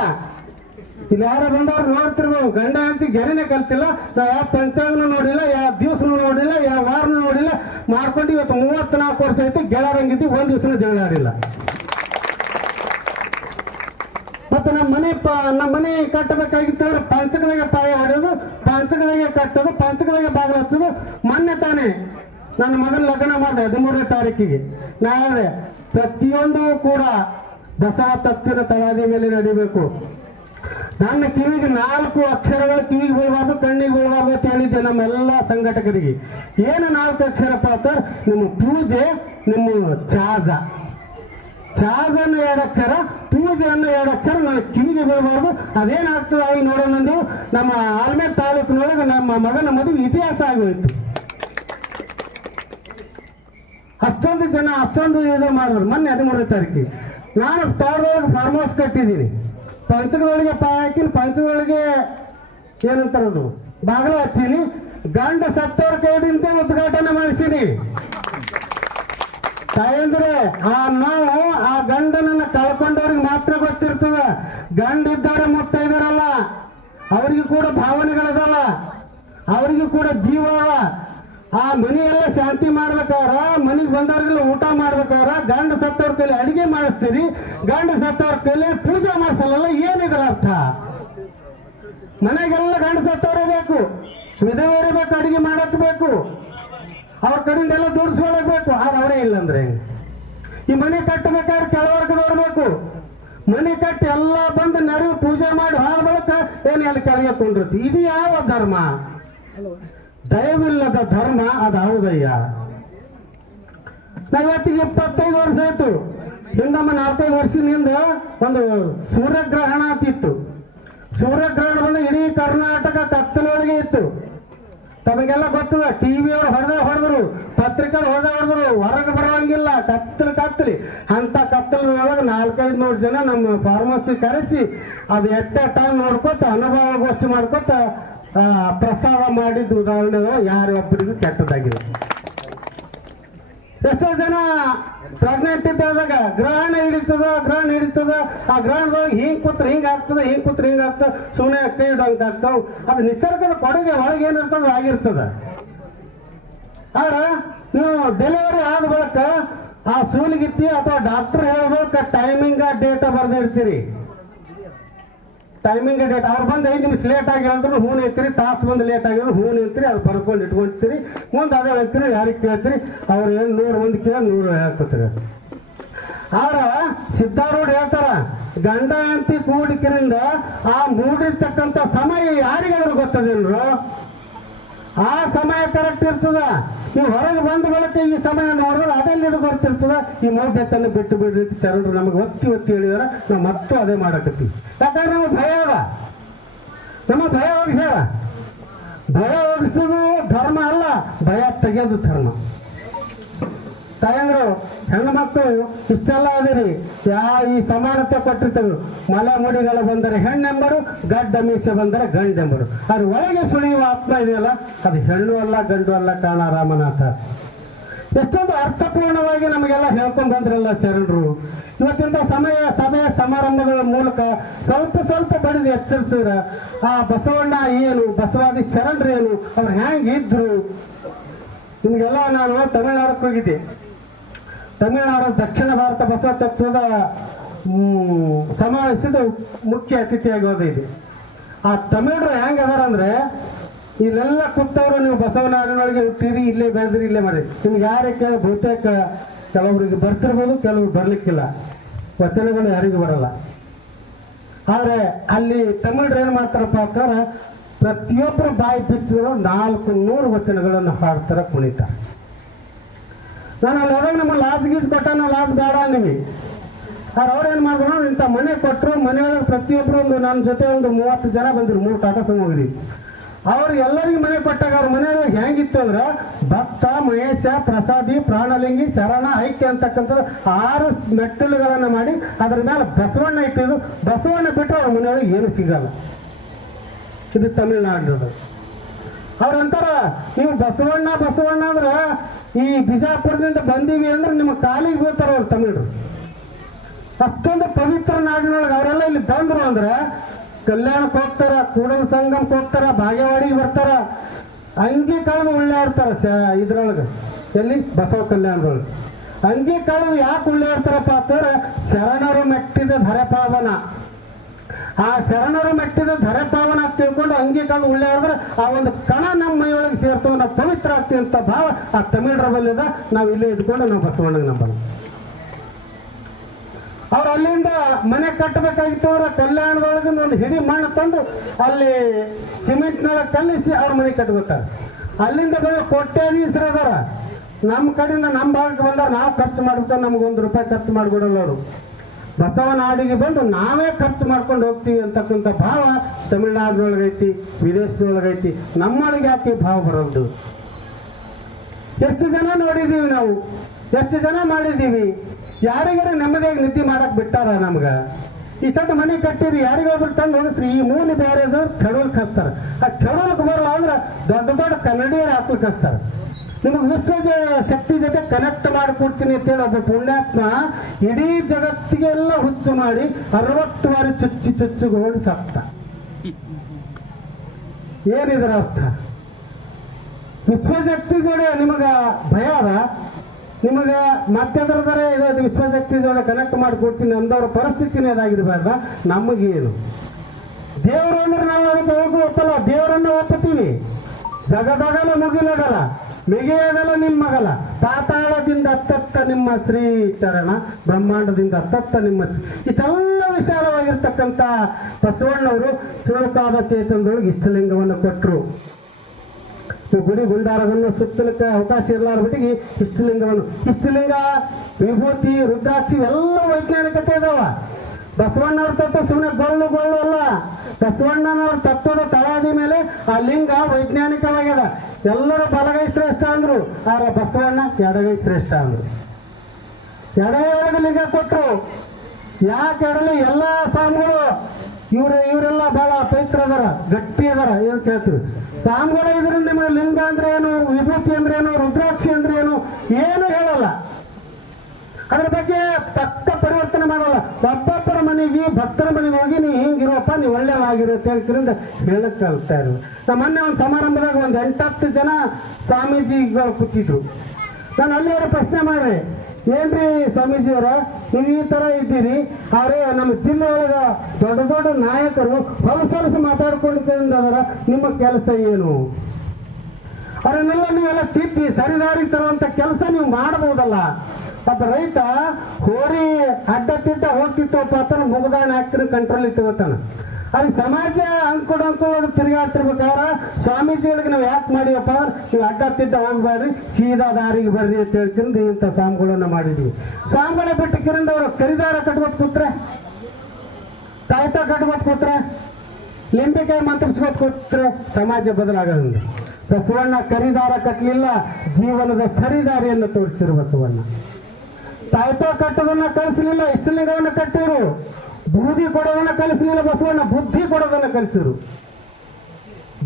ಇಲ್ಲಿ ಯಾರು ಬಂದವ್ರು ನೋಡ್ತಿರ್ಬೋದು. ಗಂಡ ಹೆಂಡತಿ ಗೆರಿನೇ ಕಲ್ತಿಲ್ಲ. ನಾ ಯಾವ ಪಂಚಾಂಗನೂ ನೋಡಿಲ್ಲ, ಯಾವ ದಿವಸನೂ ನೋಡಿಲ್ಲ, ಯಾವ ವಾರನೂ ನೋಡಿಲ್ಲ. ಮಾಡ್ಕೊಂಡು ಇವತ್ತು ಮೂವತ್ತ್ನಾಲ್ಕು ವರ್ಷ ಆಯ್ತು ಗೆಳರಂಗಿದ್ದು ಒಂದು ದಿವಸನೂ ಜಗಳ ಆಡಿಲ್ಲ. ಮತ್ತೆ ನಮ್ಮ ಮನೆ ನಮ್ಮ ಮನೆ ಕಟ್ಟಬೇಕಾಗಿತ್ತಂದ್ರೆ ಪಂಚಕದಾಗೆ ಪಾಯ ಹಾಡೋದು ಪಂಚಕದಾಗೆ ಕಟ್ಟೋದು ಪಂಚಕದಾಗೆ ಬಾಗಿಲು ಹಚ್ಚೋದು ಮೊನ್ನೆ ತಾನೇ. ನನ್ನ ಮಗನ ಲಗ್ನ ಮಾಡಿದೆ ಹದಿಮೂರನೇ ತಾರೀಕಿಗೆ. ನಾಳೆ ಪ್ರತಿಯೊಂದು ಕೂಡ ದಸರಾ ತತ್ವದ ತಳಾದಿ ಮೇಲೆ ನಡಿಬೇಕು. ನನ್ನ ಕಿವಿಗೆ ನಾಲ್ಕು ಅಕ್ಷರಗಳು ಕಿವಿಗೆ ಬೀಳಬಾರ್ದು, ಕಣ್ಣಿಗೆ ಬೀಳಬಾರ್ದು ಅಂತ ಹೇಳಿದ್ದೆ ನಮ್ಮೆಲ್ಲ ಸಂಘಟಕರಿಗೆ. ಏನು ನಾಲ್ಕು ಅಕ್ಷರ ಅಂತ ನಿಮ್ಮ ಪೂಜೆ, ನಿಮ್ಮ ಚಾಜ ಚಾಜ್ ಎರಡು ಅಕ್ಷರ ಪೂಜೆಯನ್ನು ಎರಡು ಅಕ್ಷರ ನನ್ನ ಕಿವಿಗೆ ಬೀಳಬಾರ್ದು. ಅದೇನಾಗ್ತದೆ ಆಗಿ ನೋಡೋಣಂದು ನಮ್ಮ ಆಲ್ಮೇಲ್ ತಾಲೂಕಿನೊಳಗೆ ನಮ್ಮ ಮಗನ ಮದುವೆ ಇತಿಹಾಸ ಆಗೋಯ್ತು. ಅಷ್ಟೊಂದು ಜನ ಅಷ್ಟೊಂದು ಇದು ಮಾಡಿದ್ರು. ಮೊನ್ನೆ ಹದಿಮೂರನೇ ತಾರೀಕಿಗೆ. ನಾನು ತವರೊಳಗೆ ಫಾರ್ಮ್ ಹೌಸ್ ಕಟ್ಟಿದ್ದೀನಿ. ಪಂಚದೊಳಗೆ ಪಾ ಹಾಕಿನ ಪಂಚದೊಳಗೆ ಏನಂತಾರದು, ಬಾಗಿಲು ಹಚ್ಚೀನಿ. ಗಂಡ ಸತ್ತವ್ರ ಕೈದಿಂದ ಉದ್ಘಾಟನೆ ಮಾಡಿಸೀನಿ. ತಾಯಂದ್ರೆ, ಆ ನಾವು ಆ ಗಂಡನನ್ನ ಕಳ್ಕೊಂಡವ್ರಿಗೆ ಮಾತ್ರ ಗೊತ್ತಿರ್ತದ. ಗಂಡ ಇದ್ದಾರೆ ಮುತ್ತೈದರಲ್ಲ. ಅವರಿಗೆ ಕೂಡ ಭಾವನೆಗಳದಾವ. ಅವರಿಗೆ ಕೂಡ ಜೀವ ಆ ಮನೆಯೆಲ್ಲ ಶಾಂತಿ ಮಾಡ್ಬೇಕಾರ ಮನೆಗೆ ಬಂದವ್ರಿಗೆಲ್ಲ ಊಟ ಮಾಡ್ಬೇಕಾರ ಗಂಡ ಸತ್ತವ್ರ ಕೈಲಿ ಅಡಿಗೆ ಮಾಡಿಸ್ತೀರಿ, ಗಂಡ ಸತ್ತವ್ರ ಕೈಲಿ ಪೂಜೆ ಮಾಡಿಸಲ್ಲ ಏನಿದ್ರ ಅರ್ಥ? ಮನೆಗೆಲ್ಲ ಗಂಡ ಸತ್ತವ್ರೇ ಬೇಕು. ವಿಧವೇರೇ ಬೇಕು ಅಡಿಗೆ ಮಾಡಕ್ ಬೇಕು. ಅವ್ರ ಕಡೆಯಿಂದ ಎಲ್ಲ ಬೇಕು. ಆದ್ರೆ ಅವರೇ ಇಲ್ಲಂದ್ರೆ. ಈ ಮನೆ ಕಟ್ಟಬೇಕಾದ್ರೆ ಕೆಳವರ್ಗದವ್ರು ಬೇಕು. ಮನೆ ಕಟ್ಟಿ ಎಲ್ಲ ಬಂದು ನೆರವು ಪೂಜೆ ಮಾಡಿ ಆ ಬಳಕ ಏನು ಅಲ್ಲಿ ಕೆಳಗೆ ಕೊಂಡಿರ್ತಿ? ಇದು ಯಾವ ಧರ್ಮ? ದಯವಿಲ್ಲದ ಧರ್ಮ ಅದು ಹೌದಯ್ಯ. ನಾ ಇವತ್ತಿಗೆ ಇಪ್ಪತ್ತೈದು ವರ್ಷ ಆಯ್ತು. ಹಿಂದಮ್ಮ ನಾಲ್ಕೈದು ವರ್ಷದಿಂದ ಒಂದು ಸೂರ್ಯಗ್ರಹಣ ಆತಿತ್ತು. ಸೂರ್ಯಗ್ರಹಣ ಬಂದು ಇಡೀ ಕರ್ನಾಟಕ ಕತ್ತಲೊಳಗೆ ಇತ್ತು. ತಮಗೆಲ್ಲ ಗೊತ್ತದ ಟಿವಿ ಅವರು ಹೊಡೆದ ಹೊಡೆದ್ರು ಪತ್ರಿಕೆ ಹೊಡೆದ ಹೊಡೆದ್ರು ಹೊರಗೆ ಬರೋಂಗಿಲ್ಲ ಕತ್ತಲು ಕತ್ತಲಿ. ಅಂತ ಕತ್ತಲೊಳಗೆ ನಾಲ್ಕೈದು ನೂರು ಜನ ನಮ್ಮ ಫಾರ್ಮಸಿ ಕರೆಸಿ ಅದು ಎಟ್ಟ ಟೈಮ್ ನೋಡ್ಕೊತ ಅನುಭವಗೋಷ್ಠಿ ಮಾಡ್ಕೊತ ಆ, ಪ್ರಸ್ತಾವ ಮಾಡಿದ ಉದಾಹರಣೆಗಳು ಯಾರೊಬ್ಬರಿಗೂ ಕೆಟ್ಟದಾಗಿದೆ ಎಷ್ಟೋ ಜನ ಪ್ರೆಗ್ನೆಂಟ್ ಇದ್ದಾಗ ಗ್ರಹಣ ಹಿಡಿತದ ಗ್ರಹಣ ಹಿಡಿತದ, ಆ ಗ್ರಹಣದೊಳಗೆ ಹಿಂಗ್ ಪುತ್ರ, ಹಿಂಗ್ ಆಗ್ತದ, ಹಿಂಗ್ ಪುತ್ರ, ಹಿಂಗ್ ಆಗ್ತದೆ ಸುಮ್ಮನೆ ಕೈ ಇಡಂಗ್ ಆಗ್ತಾವ. ಅದು ನಿಸರ್ಗದ ಕೊಡುಗೆ ಒಳಗೆ ಏನಿರ್ತದ ಆಗಿರ್ತದ. ಆದ್ರೆ ನೀವು ಡೆಲಿವರಿ ಆದ ಬಳಿಕ ಆ ಸೂಲಿಗಿತ್ತಿ ಅಥವಾ ಡಾಕ್ಟರ್ ಹೇಳ್ಬೇಕು ಟೈಮಿಂಗ್ ಡೇಟ ಬರ್ದಿರ್ತೀರಿ. ಟೈಮಿಂಗ್ ಆಗೈತೆ ಅವ್ರು ಬಂದು ಐದು ನಿಮಿಷ ಲೇಟ್ ಆಗಿ ಹೇಳಿದ್ರು ಹೂನ್ ಐತ್ರಿ ತಾಸು ಬಂದು ಲೇಟ್ ಆಗಿದ್ರು ಹೂನ್ ಐತ್ರಿ ಅದು ಬರ್ಕೊಂಡು ಇಟ್ಕೊಂತೀರಿ. ಮುಂದೆ ಅದೇ ಹೇಳ್ತೀರಿ ಯಾರಿಗೆ ಕೇಳ್ತೀರಿ? ಅವ್ರು ಏನು ನೂರು, ಒಂದು ಕೇಳಿ ನೂರು ಹೇಳ್ತೀರಿ ಆದ್ರ ಸಿದ್ಧಾರೂಢ ಹೇಳ್ತಾರ, ಗಂಡ ಅಂತಿ ಕೂಡಿಕರಿಂದ ಆ ಮೂಡಿರ್ತಕ್ಕಂಥ ಸಮಯ ಯಾರಿಗಾದ್ರೂ ಗೊತ್ತದೇನ್ರು? ಆ ಸಮಯ ಕರೆಕ್ಟ್ ಇರ್ತದ. ನೀವು ಹೊರಗೆ ಬಂದ ಬಳಿಕ ಈ ಸಮಯ ನೋಡಿದ್ರೆ ಅದೆಲ್ಲಿ ಗೊತ್ತಿರ್ತದ. ಈ ಮೌಢ್ಯತನ ಬಿಟ್ಟು ಬಿಡ್ರಿ ಶರಣರು ನಮಗೆ ಒತ್ತಿ ಒತ್ತಿ ಹೇಳಿದಾರ. ನಾವು ಮತ್ತು ಅದೇ ಮಾಡಕತ್ತೀವಿ. ಯಾಕಂದ್ರೆ ನಮಗೆ ಭಯ ಅದ. ನಮ್ಮ ಭಯ ಹೋಗಿಸ ಭಯ ಹೋಗಿಸೋದು ಧರ್ಮ ಅಲ್ಲ. ಭಯ ತೆಗೆಯೋದು ಧರ್ಮ. ತಾಯಂದ್ರು ಹೆಣ್ಣು ಮಕ್ಕಳು ಇಷ್ಟೆಲ್ಲ ಅದಿರಿ ಯಾ, ಈ ಸಮಾನತೆ ಕೊಟ್ಟಿರ್ತವೆ. ಮಲೆ ಮುಡಿಗಳ ಬಂದರೆ ಹೆಣ್ಣೆಂಬರು, ಗಡ್ಡ ಮೀಸೆ ಬಂದರೆ ಗಂಡೆಂಬರು. ಅದ್ರ ಒಳಗೆ ಸುಳಿಯುವ ಆತ್ಮ ಇದೆಯಲ್ಲ, ಅದು ಹೆಣ್ಣು ಅಲ್ಲ, ಗಂಡು ಅಲ್ಲ ಕಾಣ ರಾಮನಾಥ. ಎಷ್ಟೊಂದು ಅರ್ಥಪೂರ್ಣವಾಗಿ ನಮಗೆಲ್ಲ ಹೇಳ್ಕೊಂಡು ಬಂದ್ರಲ್ಲ ಶರಣರು. ಇವತ್ತಿಂದ ಸಮಯ ಸಮಯ ಸಮಾರಂಭಗಳ ಮೂಲಕ ಸ್ವಲ್ಪ ಸ್ವಲ್ಪ ಬಡಿದು ಎಚ್ಚರಿಸಿದ್ರ, ಆ ಬಸವಣ್ಣ ಏನು, ಬಸವಾದಿ ಶರಣರು ಏನು, ಅವ್ರು ಹೆಂಗಿದ್ರು ನಿಮಗೆಲ್ಲ ನಾನು ತಮಿಳ್ನಾಡಕ್ಕೆ ಹೋಗಿದ್ದೆ. ತಮಿಳುನಾಡು, ದಕ್ಷಿಣ ಭಾರತ ಬಸವ ತತ್ವದ ಸಮಾವೇಶದ ಮುಖ್ಯ ಅತಿಥಿಯಾಗಿ ಹೋದಿದೆ ಆ ತಮಿಳರು ಹೆಂಗೆ ಅದಾರ ಅಂದರೆ, ಇಲ್ಲೆಲ್ಲ ಕೂತವ್ರು ನೀವು ಬಸವನಾಡಿನೊಳಗೆ ಹುಟ್ಟಿರಿ, ಇಲ್ಲೇ ಬೆಳೆದ್ರಿ, ಇಲ್ಲೇ ಮಾಡಿ ನಿಮ್ಗೆ ಯಾರಕ್ಕೆ ಬಹುತೇಕ ಕೆಲವರಿಗೆ ಬರ್ತಿರ್ಬೋದು, ಕೆಲವ್ರು ಬರಲಿಕ್ಕಿಲ್ಲ. ವಚನಗಳು ಯಾರಿಗೂ ಬರಲ್ಲ. ಆದರೆ ಅಲ್ಲಿ ತಮಿಳರು ಏನು ಮಾಡ್ತಾರಪ್ಪ ಅಂತಾರೆ ಪ್ರತಿಯೊಬ್ಬರು ಬಾಯಿ ಬಿಚ್ಚಿದ್ರು ನಾಲ್ಕು ನೂರು ವಚನಗಳನ್ನು ಹಾಡ್ತಾರೆ ಕುಣಿತಾರೆ. ನಾನು ಅಲ್ಲಿ ಹೋದಾಗ ನಮ್ಮ ಲಾಸ್ ಗೀಸ್ ಕೊಟ್ಟ ನಾವು ಲಾಸ್ ಬೇಡ ನಿಮಗೆ ಆದ್ರೆ ಅವ್ರು ಏನು ಮಾಡಿದ್ರು? ಇಂಥ ಮನೆ ಕೊಟ್ಟರು ಮನೆಯೊಳಗೆ ಪ್ರತಿಯೊಬ್ಬರು ಒಂದು ನಮ್ಮ ಜೊತೆ ಒಂದು ಮೂವತ್ತು ಜನ ಬಂದರು, ಮೂರು ಟಾಟಾ ಹೋಗಿದ್ವಿ ಅವ್ರು ಎಲ್ಲರಿಗೂ ಮನೆ ಕೊಟ್ಟಾಗ ಅವ್ರ ಮನೆಯೊಳಗೆ ಹೆಂಗಿತ್ತು ಅಂದ್ರೆ, ಭಕ್ತ, ಮಹೇಶ, ಪ್ರಸಾದಿ, ಪ್ರಾಣಲಿಂಗಿ, ಶರಣ, ಐಕ್ಯ ಅಂತಕ್ಕಂಥದ್ದು ಆರು ಮೆಟ್ಟಲುಗಳನ್ನು ಮಾಡಿ ಅದ್ರ ಮೇಲೆ ಬಸವಣ್ಣ ಇಟ್ಟಿದ್ರು. ಬಸವಣ್ಣ ಬಿಟ್ಟರೆ ಅವ್ರ ಮನೆಯೊಳಗೆ ಏನು ಸಿಗಲ್ಲ. ಇದು ತಮಿಳ್ನಾಡಿನದು ಅವ್ರಂತಾರ ನೀವು ಬಸವಣ್ಣ ಬಸವಣ್ಣ ಅಂದ್ರೆ ಈ ಬಿಜಾಪುರದಿಂದ ಬಂದೀವಿ ಅಂದ್ರೆ ನಿಮ್ಮ ಕಾಲಿಗೆ ಬೀಳ್ತಾರ ಅವ್ರು ತಮಿಳು ಅಷ್ಟೊಂದು ಪವಿತ್ರ ನಾಡಿನೊಳಗೆ ಅವರೆಲ್ಲ ಇಲ್ಲಿ ಬಂದ್ರು ಅಂದ್ರೆ ಕಲ್ಯಾಣಕ್ಕೆ ಹೋಗ್ತಾರ, ಕೂಡಲ ಸಂಗಮಕ್ಕೆ ಹೋಗ್ತಾರ, ಬಾಗೇವಾಡಿಗೆ ಬರ್ತಾರ. ಅಂಗಿ ಕಳೆದು ಉಳ್ಳಾಡ್ತಾರ ಇದ್ರೊಳಗೆ, ಎಲ್ಲಿ? ಬಸವ ಕಲ್ಯಾಣದೊಳಗೆ. ಅಂಗಿ ಕಳೆದು ಯಾಕೆ ಉಳ್ಳಾಡ್ತಾರಪ್ಪ ಅಂತಂದ್ರೆ ಶರಣರು ಮೆಟ್ಟಿದ ಧರೆ ಪಾವನ ಆ ಶರಣರ ಮೆಟ್ಟಿದ ಧರೆ ಪಾವನ ತಿಳ್ಕೊಂಡು ಅಂಗಿ ಕಂಡು ಉಳ್ಳಾಡಿದ್ರೆ ಆ ಒಂದು ಕಣ ನಮ್ಮ ಮೈಯೊಳಗೆ ಸೇರ್ತವೆ ನಾವು ಪವಿತ್ರ ಆಗ್ತೀವಿ ಅಂತ ಭಾವ ಆ ತಮಿಳರ ಬಲ್ಲಿದ ನಾವು ಇಲ್ಲೇ ಇದ್ಕೊಂಡು ನಾವು ಬಸವಣ್ಣಗೆ ನಂಬಲ್ಲ. ಅವ್ರು ಅಲ್ಲಿಂದ ಮನೆ ಕಟ್ಟಬೇಕಾಗಿತ್ತು ಅವ್ರ ಕಲ್ಯಾಣದೊಳಗಿಂದ ಒಂದು ಹಿಡಿ ಮಣ್ಣು ತಂದು ಅಲ್ಲಿ ಸಿಮೆಂಟ್ನೊಳಗೆ ಕಲ್ಲಿಸಿ ಅವ್ರ ಮನೆ ಕಟ್ಬೇಕಾರೆ. ಅಲ್ಲಿಂದ ಬರೋ ಕೋಟ್ಯಾಧೀಶರು ಅದಾರ. ನಮ್ಮ ಕಡೆಯಿಂದ ನಮ್ಮ ಭಾಗಕ್ಕೆ ಬಂದಾಗ ನಾವು ಖರ್ಚು ಮಾಡ್ಬೇಕು ನಮ್ಗೆ ಒಂದು ರೂಪಾಯಿ ಖರ್ಚು ಮಾಡ್ಬಿಡಲ್ಲ ಅವರು. ಬಸವನಾಡಿಗೆ ಬಂದು ನಾವೇ ಖರ್ಚು ಮಾಡ್ಕೊಂಡು ಹೋಗ್ತೀವಿ ಅಂತಕ್ಕಂಥ ಭಾವ ತಮಿಳ್ನಾಡಿನೊಳಗೈತಿ ವಿದೇಶದೊಳಗೈತಿ ನಮ್ಮೊಳಗೆ ಯಾಕೆ ಭಾವ ಬರೋದು? ಎಷ್ಟು ಜನ ನೋಡಿದ್ದೀವಿ ನಾವು? ಎಷ್ಟು ಜನ ಮಾಡಿದೀವಿ? ಯಾರಿಗಾರ ನೆಮ್ಮದಿಯಾಗಿ ನಿದ್ದೆ ಮಾಡಕ್ ಬಿಟ್ಟಾರ ನಮ್ಗೆ? ಈ ಸತ ಮನೆ ಕಟ್ಟಿರಿ ಯಾರಿಗೋಗ್ಬಿಟ್ಟು ತಂದು ಹೋಗಿಸ್ರಿ ಈ ಮೂಲೆ ಬೇರೆದು ಕಡೋಲ್ ಕಸ್ತಾರ ಆ ಕಡೋಲ್ ಬರಲ್ಲ ಅಂದ್ರೆ ದೊಡ್ಡ ದೊಡ್ಡ ಕನ್ನಡಿಯರು ಹಾಕಲ್ ಕಸ್ತಾರ ನಿಮಗೆ ವಿಶ್ವ ಶಕ್ತಿ ಜೊತೆ ಕನೆಕ್ಟ್ ಮಾಡಿಕೊಡ್ತೀನಿ ಅಂತೇಳಿ ಒಬ್ಬ ಪುಣ್ಯಾತ್ಮ ಇಡೀ ಜಗತ್ತಿಗೆಲ್ಲ ಹುಚ್ಚು ಮಾಡಿ ಅರವತ್ತು ಬಾರಿ ಚುಚ್ಚಿ ಚುಚ್ಚುಗೋಡಿ ಸಾಕ್ತ. ಏನಿದ್ರ ಅರ್ಥ? ವಿಶ್ವಶಕ್ತಿ ಜೋಡೆ ನಿಮಗ ಭಯ ಅದ. ನಿಮಗ ಮತ್ತೆದರದರೆ ಇದು ವಿಶ್ವಶಕ್ತಿ ಜೋಡೆ ಕನೆಕ್ಟ್ ಮಾಡಿಕೊಡ್ತೀನಿ ಅಂದವ್ರ ಪರಿಸ್ಥಿತಿನೇ ಅದಾಗಿರ್ಬಾರ್ದ? ನಮಗೇನು? ದೇವರು ಅಂದ್ರೆ ನಾವು ಅದಕ್ಕೆ ಹೋಗಿ ಒಪ್ಪಲ್ಲ ದೇವರನ್ನ ಒಪ್ಪತ್ತೀವಿ ಜಗದಗಲ ಮುಗಿಲಗಲ ನಿಮ್ಮ ನಿಮ್ಮಗಲ ಪಾತಾಳದಿಂದ ಅತ್ತತ್ತ ನಿಮ್ಮ ಶ್ರೀ ಚರಣ ಬ್ರಹ್ಮಾಂಡದಿಂದ ಅತ್ತತ್ತ ನಿಮ್ಮ. ಇಷ್ಟೆಲ್ಲ ವಿಶಾಲವಾಗಿರ್ತಕ್ಕಂಥ ಬಸವಣ್ಣವರು ಚುಳುಕಾದ ಚೇತನದೊಳಗೆ ಇಷ್ಟಲಿಂಗವನ್ನು ಕೊಟ್ಟರು ಗುಡಿ ಗುಂಡಾರವನ್ನು ಸುತ್ತಲಿಕ್ಕೆ ಅವಕಾಶ ಇರಲಾರ ಬಿಟ್ಟಿಗೆ ಇಷ್ಟಲಿಂಗವನ್ನು ಇಷ್ಟಲಿಂಗ ವಿಭೂತಿ, ರುದ್ರಾಕ್ಷಿ, ಎಲ್ಲ ವೈಜ್ಞಾನಿಕತೆ ಇದಾವ ಬಸವಣ್ಣವ್ರ ತತ್ವ ಸುಮ್ಮನೆ ಗೊಳ್ಳು ಗೊಳ್ಳು ಅಲ್ಲ. ಬಸವಣ್ಣನವ್ರ ತತ್ವದ ತಳಾದಿ ಮೇಲೆ ಆ ಲಿಂಗ ವೈಜ್ಞಾನಿಕವಾಗ್ಯದ. ಎಲ್ಲರೂ ಬಲಗೈ ಶ್ರೇಷ್ಠ ಅಂದ್ರು. ಆದ್ರೆ ಬಸವಣ್ಣ ಎಡಗೈ ಶ್ರೇಷ್ಠ ಅಂದ್ರು. ಎಡಗೈ ಒಳಗೆ ಲಿಂಗ ಕೊಟ್ಟರು ಯಾಕೆ ಎಡಲಿ? ಎಲ್ಲ ಸ್ವಾಮಿಗಳು, ಇವ್ರ ಇವರೆಲ್ಲ ಬಹಳ ಪವಿತ್ರ ಅದರ, ಗಟ್ಟಿ ಅದರ, ಏನು ಕೇಳ್ತೀವಿ ಸಾಮ್ಗಳ ಇದ್ರಿಂದ ನಿಮಗೆ ಲಿಂಗ ಅಂದ್ರೆ ಏನು? ವಿಭೂತಿ ಅಂದ್ರೆ ಏನು? ರುದ್ರಾಕ್ಷಿ ಅಂದ್ರೆ ಏನು? ಏನು ಅದ್ರ ಬಗ್ಗೆ ಪಕ್ಕ ಪರಿವರ್ತನೆ ಮಾಡಲ್ಲ. ಒಬ್ಬೊಬ್ಬರ ಮನೆಗೆ ಭಕ್ತರ ಮನೆಗೆ ಹೋಗಿ ನೀ ಹಿಂಗಿರೋಪ್ಪ ನೀವು ಒಳ್ಳೆಯವಾಗಿರು ಅಂತ ಹೇಳ್ತಿರಿಂದ ಹೇಳಕ್ ಕಲ್ತಾ ಇರು ನಮ್ಮ ಮೊನ್ನೆ ಒಂದು ಸಮಾರಂಭದಾಗ ಒಂದು ಎಂಟತ್ತು ಜನ ಸ್ವಾಮೀಜಿಗಳು ಕೂತಿದ್ರು. ನಾನು ಅಲ್ಲಿಯವರು ಪ್ರಶ್ನೆ ಮಾಡಿದೆ, ಏನ್ರಿ ಸ್ವಾಮೀಜಿಯವರ, ನೀವು ಈ ತರ ಇದ್ದೀರಿ, ಆದರೆ ನಮ್ಮ ಜಿಲ್ಲೆ ಒಳಗ ದೊಡ್ಡ ದೊಡ್ಡ ನಾಯಕರು ಹೊಲಸು ಹೊಲಸು ಮಾತಾಡ್ಕೊಂಡಿದ್ದರ ನಿಮ್ಮ ಕೆಲಸ ಏನು? ಅವರನ್ನೆಲ್ಲ ನೀವೆಲ್ಲ ತಿದ್ದಿ, ಸರಿದಾರಿ ತರುವಂತ ಕೆಲಸ ನೀವು ಮಾಡಬಹುದಲ್ಲ? ಪಾಪ ರೈತ ಹೋರಿ ಅಡ್ಡ ತಿಡ್ಡ ಹೋಗ್ತಿತ್ತು ಅಂತ ಮುಗದಾಣ ಹಾಕ್ತಿರ ಕಂಟ್ರೋಲ್ ಇತ್ತು ಅಲ್ಲಿ ಸಮಾಜ ಅಂದ್ಕೊಡು ಅಂದ್ಕೊಳ್ಳೋದು ತಿರುಗಾಡ್ತಿರ್ಬೇಕಾದ್ರ ಸ್ವಾಮೀಜಿಗಳಿಗೆ ನಾವು ಯಾಕೆ ಮಾಡಿವಪ್ಪ? ನೀವು ಅಡ್ಡ ತಿಡ್ಡ ಹೋಗ್ಬೇಡ್ರಿ ಸೀದಾ ದಾರಿಗೆ ಬರ್ರಿ ಅಂತ ಹೇಳ್ಕೊಂಡು ಇಂಥ ಸಾಮ್ಗಳನ್ನ ಮಾಡಿದ್ವಿ. ಸಾಮ್ಗಳ ಬಿಟ್ಟು ಕಿರಿಂದ ಅವರು ಕರಿದಾರ ಕಟ್ಕೊತ್ ಕೂತ್ರೆ? ತಾಯ್ತ ಕಟ್ಕೊತ್ ಕೂತ್ರೆ? ಲಿಂಬಿಕಾಯಿ ಮಂತ್ರಿಸ್ಕೊತ್ ಕೂತ್ರೆ ಸಮಾಜ ಬದಲಾಗದಂಗೆ. ಬಸವಣ್ಣ ಕರಿದಾರ ಕಟ್ಟಲಿಲ್ಲ ಜೀವನದ ಸರಿದಾರಿಯನ್ನು ತೋರಿಸಿರುವ ಬಸವಣ್ಣ. ತಾಯ್ತ ಕಟ್ಟೋದನ್ನ ಕಲಿಸಲಿಲ್ಲ ಇಷ್ಟಲಿಂಗವನ್ನ ಕಟ್ಟಿರು. ಬೂದಿ ಕೊಡೋದನ್ನ ಕಲಿಸಲಿಲ್ಲ ಬಸವಣ್ಣ, ಬುದ್ಧಿ ಕೊಡೋದನ್ನ ಕಲಿಸಿರು.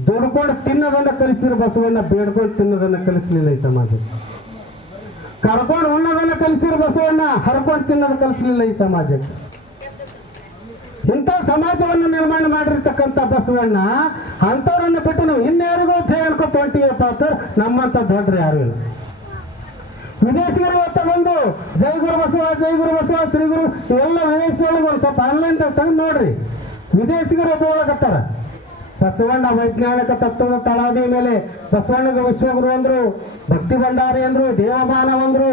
ದುಡ್ಕೊಂಡು ತಿನ್ನೋದನ್ನ ಕಲಿಸಿರು ಬಸವಣ್ಣ, ಬೇಡ್ಕೊಂಡು ತಿನ್ನೋದನ್ನ ಕಲಿಸಲಿಲ್ಲ ಈ ಸಮಾಜ ಕರ್ಕೊಂಡು ಉಣ್ಣೋದನ್ನ ಕಲಿಸಿರು ಬಸವಣ್ಣ, ಹರ್ಕೊಂಡು ತಿನ್ನೋದು ಕಲಿಸಲಿಲ್ಲ ಈ ಸಮಾಜಕ್ಕೆ. ಇಂಥ ಸಮಾಜವನ್ನು ನಿರ್ಮಾಣ ಮಾಡಿರ್ತಕ್ಕಂಥ ಬಸವಣ್ಣ, ಅಂಥವ್ರನ್ನ ಬಿಟ್ಟು ನಾವು ಇನ್ಯಾರಿಗೂ ಜಯ ಅನ್ಕೋತ ಹೊಂಟಿವಪ್ಪ ಅಂತ ನಮ್ಮಂತ ದೊಡ್ಡರು ಯಾರು ಇಲ್ಲ. ವಿದೇಶಿಗರು ಬಂದು, ಜೈ ಗುರು ಬಸವ, ಜೈ ಗುರು ಬಸವ, ಶ್ರೀ ಗುರು, ಎಲ್ಲ ವಿದೇಶದೊಳಗೆ ಒಂದು ಸ್ವಲ್ಪ ಆನ್ಲೈನ್ ತೆಗೆದು ನೋಡ್ರಿ. ವಿದೇಶಿಗರು ಒಬ್ಬ ಬಸವಣ್ಣ ವೈಜ್ಞಾನಿಕ ತತ್ವದ ತಳಾದಿ ಮೇಲೆ ಬಸವಣ್ಣ ವಿಶ್ವಗುರು ಅಂದ್ರು, ಭಕ್ತಿ ಭಂಡಾರಿ ಅಂದ್ರು, ದೇವಮಾನ ಅಂದ್ರು.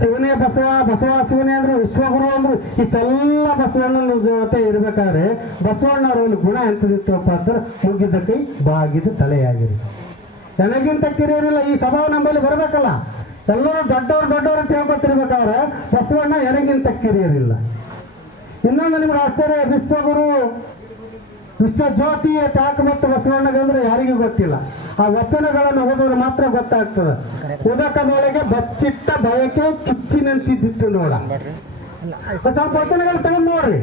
ಶಿವನೇ ಬಸವ ಬಸವ ಶಿವನೇ ಅಂದ್ರು, ವಿಶ್ವಗುರು ಅಂದ್ರು. ಇಷ್ಟೆಲ್ಲ ಬಸವಣ್ಣನ ಜೊತೆ ಇರ್ಬೇಕಾದ್ರೆ ಬಸವಣ್ಣವ್ರಲ್ಲಿ ಗುಣ ಎಂತದಿತ್ತಪ್ಪ ಅಂದ್ರೆ ಮುಗಿದ ಕೈ ಬಾಗಿದ ತಲೆಯಾಗಿರಿ ನನಗಿಂತ ಕಿರಿಯರಿಲ್ಲ ಈ ಸ್ವಭಾವ ನಮ್ಮಲ್ಲಿ ಬರಬೇಕಲ್ಲ. ಎಲ್ಲರೂ ದೊಡ್ಡವರು ದೊಡ್ಡವರು ಅಂತ ಹೇಳ್ಕೊತಿರ್ಬೇಕಾದ್ರೆ ಬಸವಣ್ಣ ಎನಗಿಂತ ಕಿರಿಯರಿಲ್ಲ. ಇನ್ನೊಂದು ನಿಮ್ಗೆ ಆಶ್ಚರ್ಯ ವಿಶ್ವಗುರು ವಿಶ್ವಜ್ಯೋತಿ ತಾಕ ಮತ್ತು ಬಸವಣ್ಣಗಂದ್ರೆ ಯಾರಿಗೂ ಗೊತ್ತಿಲ್ಲ. ಆ ವಚನಗಳನ್ನು ಓದೋರು ಮಾತ್ರ ಗೊತ್ತಾಗ್ತದೆ. ಉದಕದೊಳಗೆ ಬಚ್ಚಿಟ್ಟ ಬಯಕೆ ಕಿಚ್ಚಿನಂತಿದ್ದಿತ್ತು ನೋಡ. ಸ್ವಲ್ಪ ವಚನಗಳು ತಗೊಂಡು ನೋಡ್ರಿ.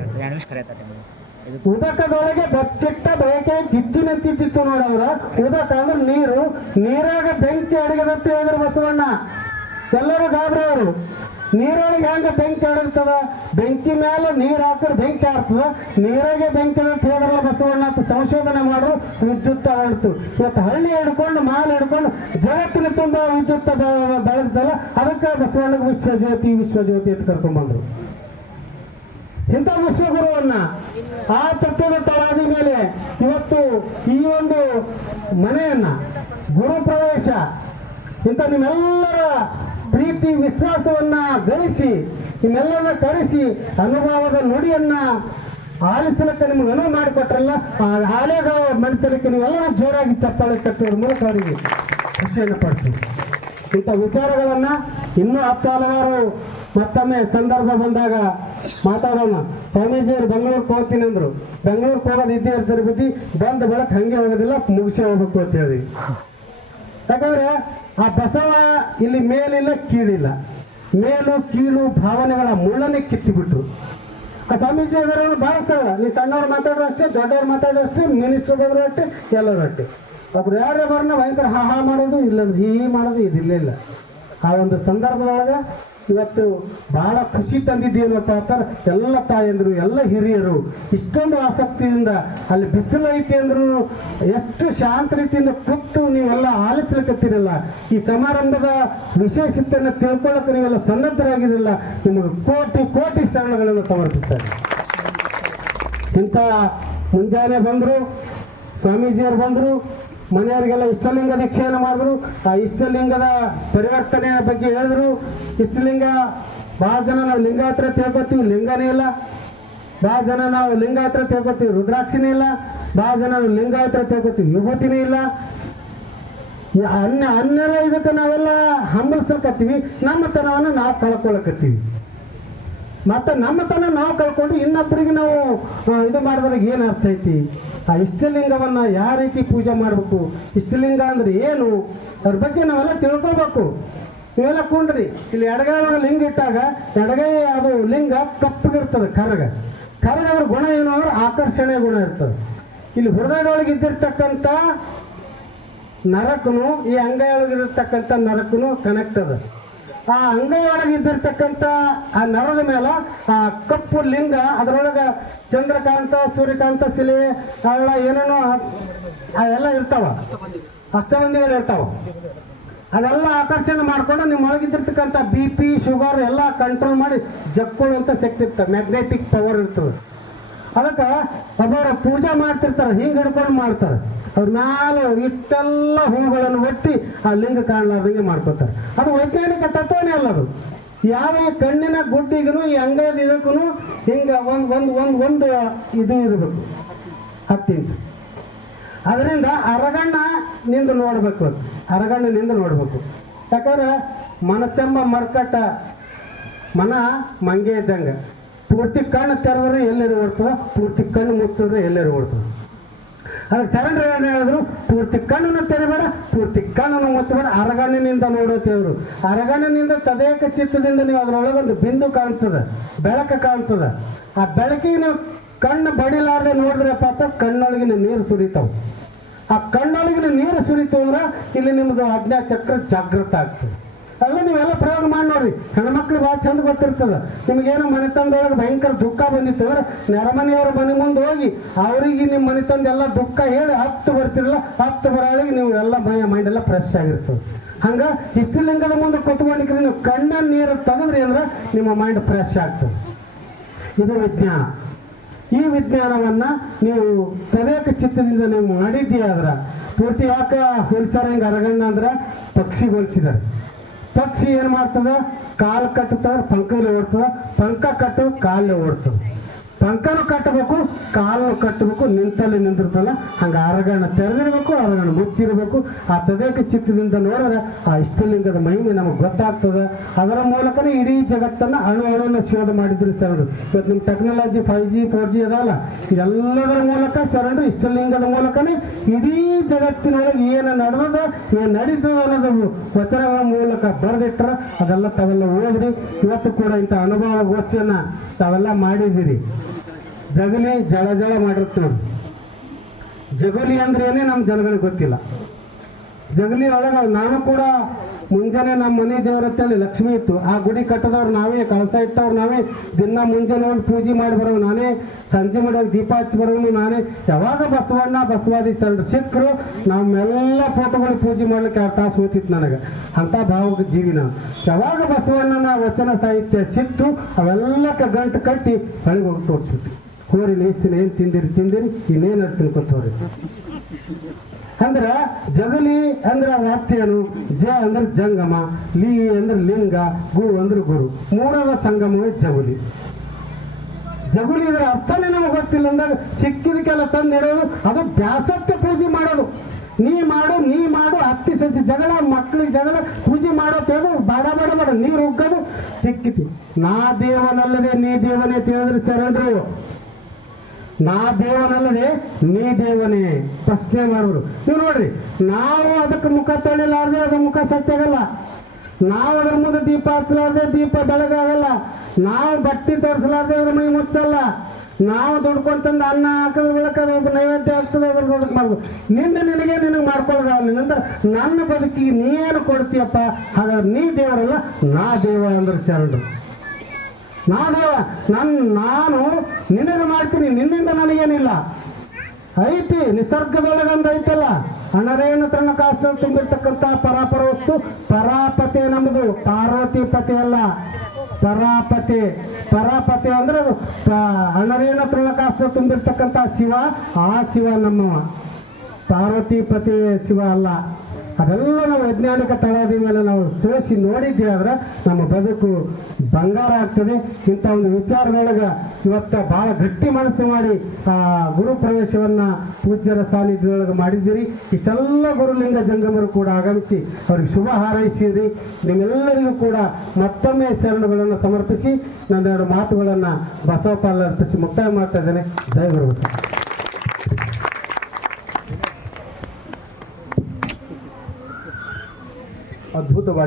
ಉದಕದೊಳಗೆ ಬಚ್ಚಿಟ್ಟ ಬಯಕೆ ಕಿಚ್ಚಿನಂತಿದ್ದಿತ್ತು ನೋಡವ್ರ. ಉದಕ ಅಂದ್ರೆ ನೀರು. ನೀರಾಗ ಬೆಂಕಿ ಅಡಗದಂತ ಹೇಳಿದ್ರು ಬಸವಣ್ಣ. ಎಲ್ಲರೂ ಗಾಬರಿ ಅವರು. ನೀರೊಳಗೆ ಹೆಂಗ ಬೆಂಕಿ ಅಡಗ್ತದ? ಬೆಂಕಿ ಮೇಲೆ ನೀರ್ ಹಾಕಿದ್ರೆ ಬೆಂಕಿ ಆಗ್ತದ ನೀರಾಗೆ ಬೆಂಕಿ ಅಂತ ಹೇಳಿದ್ರಲ್ಲ ಬಸವಣ್ಣ ಅಂತ ಸಂಶೋಧನೆ ಮಾಡು, ವಿದ್ಯುತ್ ಆಡ್ತು ಇವತ್ತು ಹಳ್ಳಿ ಹಿಡ್ಕೊಂಡು, ಮಾಲ್ ಹಿಡ್ಕೊಂಡು, ಜಗತ್ತಿನ ತುಂಬಾ ವಿದ್ಯುತ್ ಬೆಳೆದಲ್ಲ ಅದಕ್ಕೆ ಬಸವಣ್ಣಗೆ ವಿಶ್ವಜ್ಯೋತಿ ವಿಶ್ವಜ್ಯೋತಿ ಅಂತ ಕರ್ಕೊಂಡ್ಬಂದ್ರು ಇಂಥ ವಿಶ್ವಗುರುವನ್ನ ಆ ತತ್ವದ ತಳಾದಿ ಮೇಲೆ ಇವತ್ತು ಈ ಒಂದು ಮನೆಯನ್ನ, ಗುರು ಪ್ರವೇಶ, ಇಂಥ ನಿಮ್ಮೆಲ್ಲರ ಪ್ರೀತಿ, ವಿಶ್ವಾಸವನ್ನ ಗಳಿಸಿ, ನಿಮ್ಮೆಲ್ಲರನ್ನ ಕರೆಸಿ ಅನುಭವದ ನುಡಿಯನ್ನ ಆಲಿಸಲಿಕ್ಕೆ ನಿಮ್ಗೆ ಅನುವು ಮಾಡಿಕೊಟ್ರಲ್ಲ, ಆ ಹಾಲೇಗ ಮನೆತನಕ್ಕೆ ನೀವೆಲ್ಲರೂ ಜೋರಾಗಿ ಚಪ್ಪಾಳೆ ಕಟ್ಟುವ ಮೂಲಕ ಅವರಿಗೆ ಖುಷಿಯನ್ನು ಪಡ್ತೀವಿ ಇಂಥ ವಿಚಾರಗಳನ್ನು ಇನ್ನೂ ಹತ್ತು ಹಲವಾರು ಮತ್ತೊಮ್ಮೆ ಸಂದರ್ಭ ಬಂದಾಗ ಮಾತಾಡೋಣ. ಸ್ವಾಮೀಜಿಯವರು ಬೆಂಗಳೂರಿಗೆ ಹೋಗ್ತೀನಿ ಅಂದರು. ಬೆಂಗಳೂರಿಗೆ ಹೋಗೋದು ಇದ್ದೇ ಇರ್ತಾರೆ ಬುದ್ಧಿ ಬಂದ ಬೆಳಕು ಹಂಗೆ ಹೋಗೋದಿಲ್ಲ, ಮುಗಿಸಿ ಹೋಗ್ಬೇಕು ಅಂತ ಹೇಳಿ. ಯಾಕಂದ್ರೆ ಆ ಬಸವ ಇಲ್ಲಿ ಮೇಲಿಲ್ಲ, ಕೀಳಿಲ್ಲ. ಮೇಲು, ಕೀಳು ಭಾವನೆಗಳ ಮುಳ್ಳನ್ನೇ ಕಿತ್ತಿಬಿಟ್ರು. ಆ ಸ್ವಾಮೀಜಿ ಅದರ ಭಾಳ ನೀವು ಸಣ್ಣವ್ರು ಮಾತಾಡೋ ಅಷ್ಟೇ, ದೊಡ್ಡವ್ರು ಮಾತಾಡೋ ಅಷ್ಟೇ, ಮಿನಿಸ್ಟರ್ ಅಷ್ಟೇ, ಎಲ್ಲರೂ ಅಷ್ಟೇ. ಒಬ್ರು ಯಾರೇ ಬರ್ನ ಭಯಂಕರ ಹಾ ಹಾ ಮಾಡೋದು ಇಲ್ಲ ಹೀ ಮಾಡೋದು ಇದಿಲ್ಲ, ಇಲ್ಲ. ಆ ಒಂದು ಸಂದರ್ಭದೊಳಗೆ ಇವತ್ತು ಬಹಳ ಖುಷಿ ತಂದಿದ್ದೀನಪ್ಪ ಅಂತಾರೆ ಎಲ್ಲ ತಾಯಂದರು, ಎಲ್ಲ ಹಿರಿಯರು, ಇಷ್ಟೊಂದು ಆಸಕ್ತಿಯಿಂದ ಅಲ್ಲಿ ಬಿಸಿಲು ಐತಿ ಅಂದ್ರು ಎಷ್ಟು ಶಾಂತ ರೀತಿಯಿಂದ ಕೂತು ನೀವೆಲ್ಲ ಆಲಿಸ್ಲಿಕ್ಕತ್ತಿರಲ್ಲ ಈ ಸಮಾರಂಭದ ವಿಶೇಷತೆಯನ್ನು ತಿಳ್ಕೊಳ್ಳೋಕೆ ನೀವೆಲ್ಲ ಸನ್ನದ್ಧರಾಗಿರಲಿಲ್ಲ. ನಿಮಗೆ ಕೋಟಿ ಕೋಟಿ ಶರಣಗಳನ್ನು ಸಮರ್ಪಿಸ್ತಾರೆ. ಇಂಥ ಮುಂಜಾನೆ ಬಂದರು, ಸ್ವಾಮೀಜಿಯವರು ಬಂದರು ಮನೆಯವರಿಗೆಲ್ಲ ಇಷ್ಟಲಿಂಗ ದೀಕ್ಷೆಯನ್ನು ಮಾಡಿದ್ರು. ಆ ಇಷ್ಟಲಿಂಗದ ಪರಿವರ್ತನೆಯ ಬಗ್ಗೆ ಹೇಳಿದ್ರು. ಇಷ್ಟಲಿಂಗ, ಭಾಳ ಜನ ನಾವು ಲಿಂಗಾಯತ್ರ ತಿಳ್ಕೊತೀವಿ ಲಿಂಗನೇ ಇಲ್ಲ. ಭಾಳ ಜನ ನಾವು ಲಿಂಗಾಯತ್ರ ತಿಳ್ಕೊತೀವಿ ರುದ್ರಾಕ್ಷಿನೇ ಇಲ್ಲ. ಭಾಳ ಜನ ನಾವು ಹತ್ರ ತಿಳ್ಕೊತೀವಿ ವಿಭೂತಿನೇ ಇಲ್ಲ. ಅನ್ಯ ಅನ್ಯರ ಇದಕ್ಕೆ ನಾವೆಲ್ಲ ಹಂಬಲ್ಸಕತ್ತೀವಿ ನಮ್ಮ ತನವನ್ನು ನಾವು ಕಳ್ಕೊಳಕತ್ತೀವಿ. ಮತ್ತೆ ನಮ್ಮತನ ನಾವು ಕಳ್ಕೊಂಡು ಇನ್ನೊಬ್ಬರಿಗೆ ನಾವು ಇದು ಮಾಡಿದ್ರೆ ಏನು ಅರ್ಥ ಐತಿ? ಆ ಇಷ್ಟಲಿಂಗವನ್ನು ಯಾವ ರೀತಿ ಪೂಜೆ ಮಾಡಬೇಕು? ಇಷ್ಟಲಿಂಗ ಅಂದ್ರೆ ಏನು? ಅದ್ರ ಬಗ್ಗೆ ನಾವೆಲ್ಲ ತಿಳ್ಕೊಬೇಕು. ಇವೆಲ್ಲ ಕುಂಡ್ರಿ. ಇಲ್ಲಿ ಎಡಗೈ ಲಿಂಗ ಇಟ್ಟಾಗ, ಎಡಗೈ ಅದು ಲಿಂಗ ಕಪ್ಪಗಿರ್ತದೆ, ಕರಗ. ಕರಗ ಅವ್ರ ಗುಣ ಏನು ಅಂದ್ರೆ ಆಕರ್ಷಣೆ ಗುಣ ಇರ್ತದೆ. ಇಲ್ಲಿ ಹೃದಯದೊಳಗೆ ಇದ್ದಿರ್ತಕ್ಕಂಥ ನರಕನು, ಈ ಅಂಗೈ ಒಳಗಿರ್ತಕ್ಕಂಥ ನರಕನು ಕನೆಕ್ಟ್ ಅದ ಆ ಅಂಗೈಯೊಳಗೆ ಇದ್ದಿರ್ತಕ್ಕಂಥ ಆ ನರದ ಮೇಲೆ ಆ ಕಪ್ಪು ಲಿಂಗ, ಅದರೊಳಗೆ ಚಂದ್ರಕಾಂತ, ಸೂರ್ಯಕಾಂತ ಶಿಲೆ ಅವೆಲ್ಲ ಏನೇನೋ ಅವೆಲ್ಲ ಇರ್ತಾವ. ಅಷ್ಟಬಂದಿಗಳು ಇರ್ತಾವ. ಅದೆಲ್ಲ ಆಕರ್ಷಣೆ ಮಾಡ್ಕೊಂಡು ನಿಮ್ಮ ಒಳಗಿದ್ದಿರ್ತಕ್ಕಂಥ ಬಿ ಪಿ ಶುಗರ್ ಎಲ್ಲ ಕಂಟ್ರೋಲ್ ಮಾಡಿ ಜಕ್ಕೊಳ್ಳುವಂಥ ಶಕ್ತಿ ಇರ್ತದೆ. ಮ್ಯಾಗ್ನೆಟಿಕ್ ಪವರ್ ಇರ್ತದೆ. ಅದಕ್ಕೆ ಒಬ್ಬರ ಪೂಜೆ ಮಾಡ್ತಿರ್ತಾರೆ ಹಿಂಗೆ ಹಿಡ್ಕೊಂಡು ಮಾಡ್ತಾರೆ. ಅವ್ರ ಮ್ಯಾಲ ಇಷ್ಟೆಲ್ಲ ಹೂಗಳನ್ನು ಒಟ್ಟಿ ಆ ಲಿಂಗ ಕಾಣಲಾರ್ದಂಗೆ ಮಾಡ್ಕೋತಾರೆ. ಅದು ವೈಜ್ಞಾನಿಕ ತತ್ವನೇ ಅಲ್ಲ ಅದು. ಯಾವ ಕಣ್ಣಿನ ಗುಡ್ಡಿಗೂ, ಈ ಅಂಗೈದ ಇದಕ್ಕೂ ಹಿಂಗೆ ಒಂದು ಒಂದು ಒಂದು ಒಂದು ಇದು ಇರಬೇಕು. ಹತ್ತು ಅದರಿಂದ ಅರಗಣ್ಣ ನಿಂದು ನೋಡ್ಬೇಕು ಅದು ಅರಗಣ್ಣ ನಿಂದು ನೋಡ್ಬೇಕು. ಯಾಕಂದ್ರೆ ಮನಸ್ಸೆಂಬ ಮರ್ಕಟ್ಟ ಮನ ಮಂಗೆ ಇದ್ದಂಗೆ. ಪೂರ್ತಿ ಕಣ್ಣು ತೆರೆದ್ರೆ ಎಲ್ಲರೂ ಓಡ್ತದ ಪೂರ್ತಿ ಕಣ್ಣು ಮುಚ್ಚಿದ್ರೆ ಎಲ್ಲರೂ ಓಡ್ತಾವ ಅದಕ್ಕೆ ಶರಣರು ಏನು ಹೇಳಿದ್ರು? ಪೂರ್ತಿ ಕಣ್ಣನ್ನು ತೆರಿಬೇಡ, ಪೂರ್ತಿ ಕಣ್ಣನ್ನು ಮುಚ್ಚಬೇಡ. ಅರಗಣ್ಣಿನಿಂದ ನೋಡುತ್ತೇವ್ರು ಅರಗಣ್ಣಿನಿಂದ ತದೇಕ ಚಿತ್ತದಿಂದ ನೀವು ಅದರೊಳಗೊಂದು ಬಿಂದು ಕಾಣ್ತದೆ, ಬೆಳಕು ಕಾಣ್ತದೆ. ಆ ಬೆಳಕಿನ ಕಣ್ಣು ಬಡಿಲಾರ್ದೆ ನೋಡಿದ್ರಪ್ಪ ಅಂತ ಕಣ್ಣೊಳಗಿನ ನೀರು ಸುರಿತಾವೆ. ಆ ಕಣ್ಣೊಳಗಿನ ನೀರು ಸುರಿತು ಅಂದ್ರೆ ಇಲ್ಲಿ ನಿಮ್ಮದು ಅಜ್ಞಾ ಚಕ್ರ ಜಾಗೃತ ಆಗ್ತದೆ. ಅಲ್ಲ, ನೀವೆಲ್ಲ ಪ್ರಯೋಗ ಮಾಡಿ ನೋಡ್ರಿ ಹೆಣ್ಮಕ್ಳು ಭಾಳ ಚಂದ ಗೊತ್ತಿರ್ತದೆ. ನಿಮಗೇನು ಮನೆತನದೊಳಗೆ ಭಯಂಕರ ದುಃಖ ಬಂದಿತ್ತು ಅಂದ್ರೆ ನೆರಮನೆಯವ್ರ ಮನೆ ಮುಂದೆ ಹೋಗಿ ಅವರಿಗೆ ನಿಮ್ಮ ತಂದು ಎಲ್ಲ ದುಃಖ ಹೇಳಿ ಹತ್ತು ಬರ್ತಿರಲ್ಲ, ಹತ್ತು ಬರೋಳಿಗೆ ನೀವು ಎಲ್ಲ ಮೈ ಮೈಂಡ್ ಎಲ್ಲ ಫ್ರೆಶ್ ಆಗಿರ್ತದೆ. ಹಂಗೆ ಇಷ್ಟಲಿಂಗದ ಮುಂದೆ ಕೂತ್ಕೊಂಡಿಕ್ರಿ ನೀವು ಕಣ್ಣ ನೀರು ತೆಗೆದ್ರಿ ಅಂದ್ರೆ ನಿಮ್ಮ ಮೈಂಡ್ ಫ್ರೆಶ್ ಆಗ್ತದೆ. ಇದು ವಿಜ್ಞಾನ. ಈ ವಿಜ್ಞಾನವನ್ನ ನೀವು ತದೇಕ ಚಿತ್ತದಿಂದ ನೀವು ಮಾಡಿದ್ದೀಯಾದ್ರ ಪೂರ್ತಿ ಯಾಕೆ ಹೊಲ್ಸಾರ ಹಿಂಗೆ ಅರಗಣ್ಣ ಅಂದ್ರೆ ಪಕ್ಷಿ ಹೋಲಿಸಿದ್ದಾರೆ ಪಕ್ಷಿ ಏನು ಮಾಡ್ತದ? ಕಾಲು ಕಟ್ಟುತ್ತದ ಪಂಕಲ್ಲಿ ಓಡ್ತದ. ಪಂಕ ಕಟ್ಟು ಕಾಲು ಓಡ್ತದ. ಪಂಕನು ಕಟ್ಟಬೇಕು ಕಾಲು ಕಟ್ಟಬೇಕು, ನಿಂತಲ್ಲಿ ನಿಂತಿರ್ತಲ್ಲ ಹಂಗೆ ಅರಗಣ ತೆರೆದಿರಬೇಕು, ಅರಗಣ ಮುಚ್ಚಿರಬೇಕು. ಆ ತದೇಕ ಚಿತ್ತದಿಂದ ನೋಡಿದ್ರೆ ಆ ಇಷ್ಟಲಿಂಗದ ಮಹಿಮೆ ನಮಗೆ ಗೊತ್ತಾಗ್ತದೆ. ಅದರ ಮೂಲಕನೇ ಇಡೀ ಜಗತ್ತನ್ನು ಅಣು ಅಣುವನ್ನು ಶೋಧ ಮಾಡಿದ್ರು ಶರಣರು ಇವತ್ತು ನಿಮ್ಮ technology five G four G ಅದಲ್ಲ ಇದೆಲ್ಲದರ ಮೂಲಕ ಶರಣರು ಇಷ್ಟಲಿಂಗದ ಮೂಲಕನೇ ಇಡೀ ಜಗತ್ತಿನೊಳಗೆ ಏನು ನಡೆದದ, ಏನು ನಡೀತದ ಅನ್ನೋದು ವಚನಗಳ ಮೂಲಕ ಬರೆದಿಟ್ರೆ, ಅದೆಲ್ಲ ತಾವೆಲ್ಲ ಓದ್ರಿ. ಇವತ್ತು ಕೂಡ ಇಂಥ ಅನುಭವ ಗೋಷ್ಠಿಯನ್ನು ತಾವೆಲ್ಲ ಮಾಡಿದ್ದೀರಿ. ಜಗಲಿ ಜಳ ಜಳ ಮಾಡಿರುತ್ತೆ ನೋಡಿ ಜಗಲಿ ಅಂದ್ರೆ ಏನೇ ನಮ್ಮ ಜನಗಳಿಗೆ ಗೊತ್ತಿಲ್ಲ. ಜಗಲಿ ಒಳಗೆ ನಾನು ಕೂಡ ಮುಂಜಾನೆ ನಮ್ಮ ಮನೆ ದೇವ್ರ ಹತ್ತಲ್ಲಿ ಲಕ್ಷ್ಮಿ ಇತ್ತು. ಆ ಗುಡಿ ಕಟ್ಟದವ್ರು ನಾವೇ, ಕಳಸ ಇಟ್ಟವ್ರು ನಾವೇ. ದಿನ ಮುಂಜಾನೆ ಹೋಗಿ ಪೂಜೆ ಮಾಡಿ ಬರೋ ನಾನೇ. ಸಂಜೆ ಮಾಡೋದು ದೀಪ ಹಚ್ಚಿ ಬರೋನು ನಾನೇ. ಯಾವಾಗ ಬಸವಣ್ಣ, ಬಸವಾದಿ ಸರ್ ಸಿಕ್ಕರು, ನಮ್ಮೆಲ್ಲ ಫೋಟೋಗಳು ಪೂಜೆ ಮಾಡ್ಲಿಕ್ಕೆ ಆ ತಾಸು ನನಗೆ. ಅಂಥ ಭಾವ ಜೀವಿನ ಯಾವಾಗ ಬಸವಣ್ಣನ ವಚನ ಸಾಹಿತ್ಯ ಸಿಕ್ತು, ಅವೆಲ್ಲಕ್ಕೆ ಗಂಟು ಕಟ್ಟಿ ಹೊಳಿಗೆ ಹೋಗಿ ತೋರಿಸ್ಬಿಟ್ಟು ಹೋರಿ ಲೇಸಿನ ಏನು ತಿಂದಿರಿ ತಿಂದಿರಿ, ಇನ್ನೇನು ತಿಳ್ಕೊತವ್ರಿ. ಅಂದ್ರ ಜಗಲಿ ಅಂದ್ರ ಏನು ಜ ಅಂದ್ರೆ ಜಂಗಮ, ಲಿ ಅಂದ್ರೆ ಲಿಂಗ, ಗು ಅಂದ್ರೆ ಗುರು. ಮೂರರ ಸಂಗಮವೇ ಜಗುಲಿ ಜಗುಲಿ ಇದ್ರ ಅರ್ಥನೇ ನಮಗೆ ಗೊತ್ತಿಲ್ಲ. ಅಂದಾಗ ಸಿಕ್ಕಿದಕ್ಕೆಲ್ಲ ತಂದಿಡೋದು ಅದು ಬ್ಯಾಸತ್ತೆ ಪೂಜೆ ಮಾಡೋದು. ನೀ ಮಾಡು ನೀ ಮಾಡು ಅತ್ತಿ ಸಸಿ ಜಗಳ ಮಕ್ಳಿಗೆ ಜಗಳ, ಪೂಜೆ ಮಾಡೋ ತೆಗೆದು ಬಾಡ ಬಾಡ ಬಾಡ, ನೀರು ಉಗ್ಗೋದು ಸಿಕ್ಕಿತು ನಾ ದೇವನಲ್ಲದೆ ನೀ ದೇವನೇ ತಿಳಿದ್ರಿ ಶರಣರು. ನಾ ದೇವನಲ್ಲದೆ ನೀ ದೇವನೇ. ಪ್ರಶ್ನೆ ಮಾಡುವರು ನೀವು ನೋಡ್ರಿ, ನಾವು ಅದಕ್ಕೆ ಮುಖ ತೊಳಿಲಾರ್ದೆ ಅದು ಮುಖ ಸಚ್ಚಾಗಲ್ಲ ನಾವು ಅದ್ರ ಮುಂದೆ ದೀಪ ಹಚ್ಚಲಾರ್ದೆ ದೀಪ ಬೆಳಗಾಗಲ್ಲ. ನಾವು ಬಟ್ಟೆ ತೋರಿಸಲಾರ್ದೆ ಅದ್ರ ಮೈ ಮುಚ್ಚಲ್ಲ. ನಾವು ದುಡ್ಕೊಂಡು ತಂದು ಅನ್ನ ಹಾಕಿದ್ರೆ ಬೆಳಕದ ನೈವೇದ್ಯ ಆಗ್ತದೆ ಅದ್ರ ದುಡ್ಡು ಮಾಡ್ಬೋದು. ನಿನ್ನೆ ನಿನಗೆ ನಿನಗೆ ಮಾಡ್ಕೊಳ್ಳೋದಾಗಲಿ ಅಂತ ನನ್ನ ಬದುಕಿಗೆ ನೀ ಏನು ಕೊಡ್ತೀಯಪ್ಪ? ಹಾಗಾದ್ರೆ ನೀ ದೇವರಲ್ಲ, ನಾ ದೇವ ಅಂದ್ರೆ ಶರಣರು. ನಾನು ನನ್, ನಾನು, ನಿನಗೆ ಮಾಡ್ತೀನಿ, ನಿನ್ನಿಂದ ನನಗೇನಿಲ್ಲ. ಐತಿ ನಿಸರ್ಗದೊಳಗೊಂದು ಐತಲ್ಲ ಅಣರೇನು ತನ್ನ ಕಾಸು ತುಂಬಿರ್ತಕ್ಕಂಥ ಪರಾಪರ ವಸ್ತು? ಪರಾಪತಿ ನಮ್ಮದು ಪಾರ್ವತಿ ಪತಿ ಅಲ್ಲ. ಪರಾಪತಿ. ಪರಾಪತಿ ಅಂದ್ರೆ ಅಣರೇಣ ತೃಣಕಾಷ್ಟ ತುಂಬಿರ್ತಕ್ಕಂಥ ಶಿವ? ಆ ಶಿವ ನಮ್ಮ ಪಾರ್ವತಿ ಪತಿ ಶಿವ ಅಲ್ಲ. ಅದೆಲ್ಲ ನಾವು ವೈಜ್ಞಾನಿಕ ತಳದ ಮೇಲೆ ನಾವು ಸೋಸಿ ನೋಡಿದ್ವಿ ಆದ್ರೆ ನಮ್ಮ ಬದುಕು ಬಂಗಾರ ಆಗ್ತದೆ. ಇಂಥ ಒಂದು ವಿಚಾರದೊಳಗೆ ಇವತ್ತ ಬಹಳ ಗಟ್ಟಿ ಮನಸ್ಸು ಮಾಡಿ, ಆ, ಗುರು ಪ್ರವೇಶವನ್ನ ಪೂಜ್ಯರ ಸಾನ್ನಿಧ್ಯದೊಳಗೆ ಮಾಡಿದ್ದೀರಿ. ಇಷ್ಟೆಲ್ಲ ಗುರುಲಿಂಗ ಜಂಗಮರು ಕೂಡ ಆಗಮಿಸಿ ಅವ್ರಿಗೆ ಶುಭ ಹಾರೈಸಿದ್ರಿ. ನಿಮ್ಮೆಲ್ಲರಿಗೂ ಕೂಡ ಮತ್ತೊಮ್ಮೆ ಶರಣಗಳನ್ನು ಸಮರ್ಪಿಸಿ ನನ್ನೆರಡು ಮಾತುಗಳನ್ನು ಬಸವಪಾಲ ಅರ್ಪಿಸಿ ಮುಕ್ತಾಯ ಮಾಡ್ತಾ ಇದ್ದೇನೆ. ಜಯ ಗುರು ಅದ್ಭುತವಾಗಿ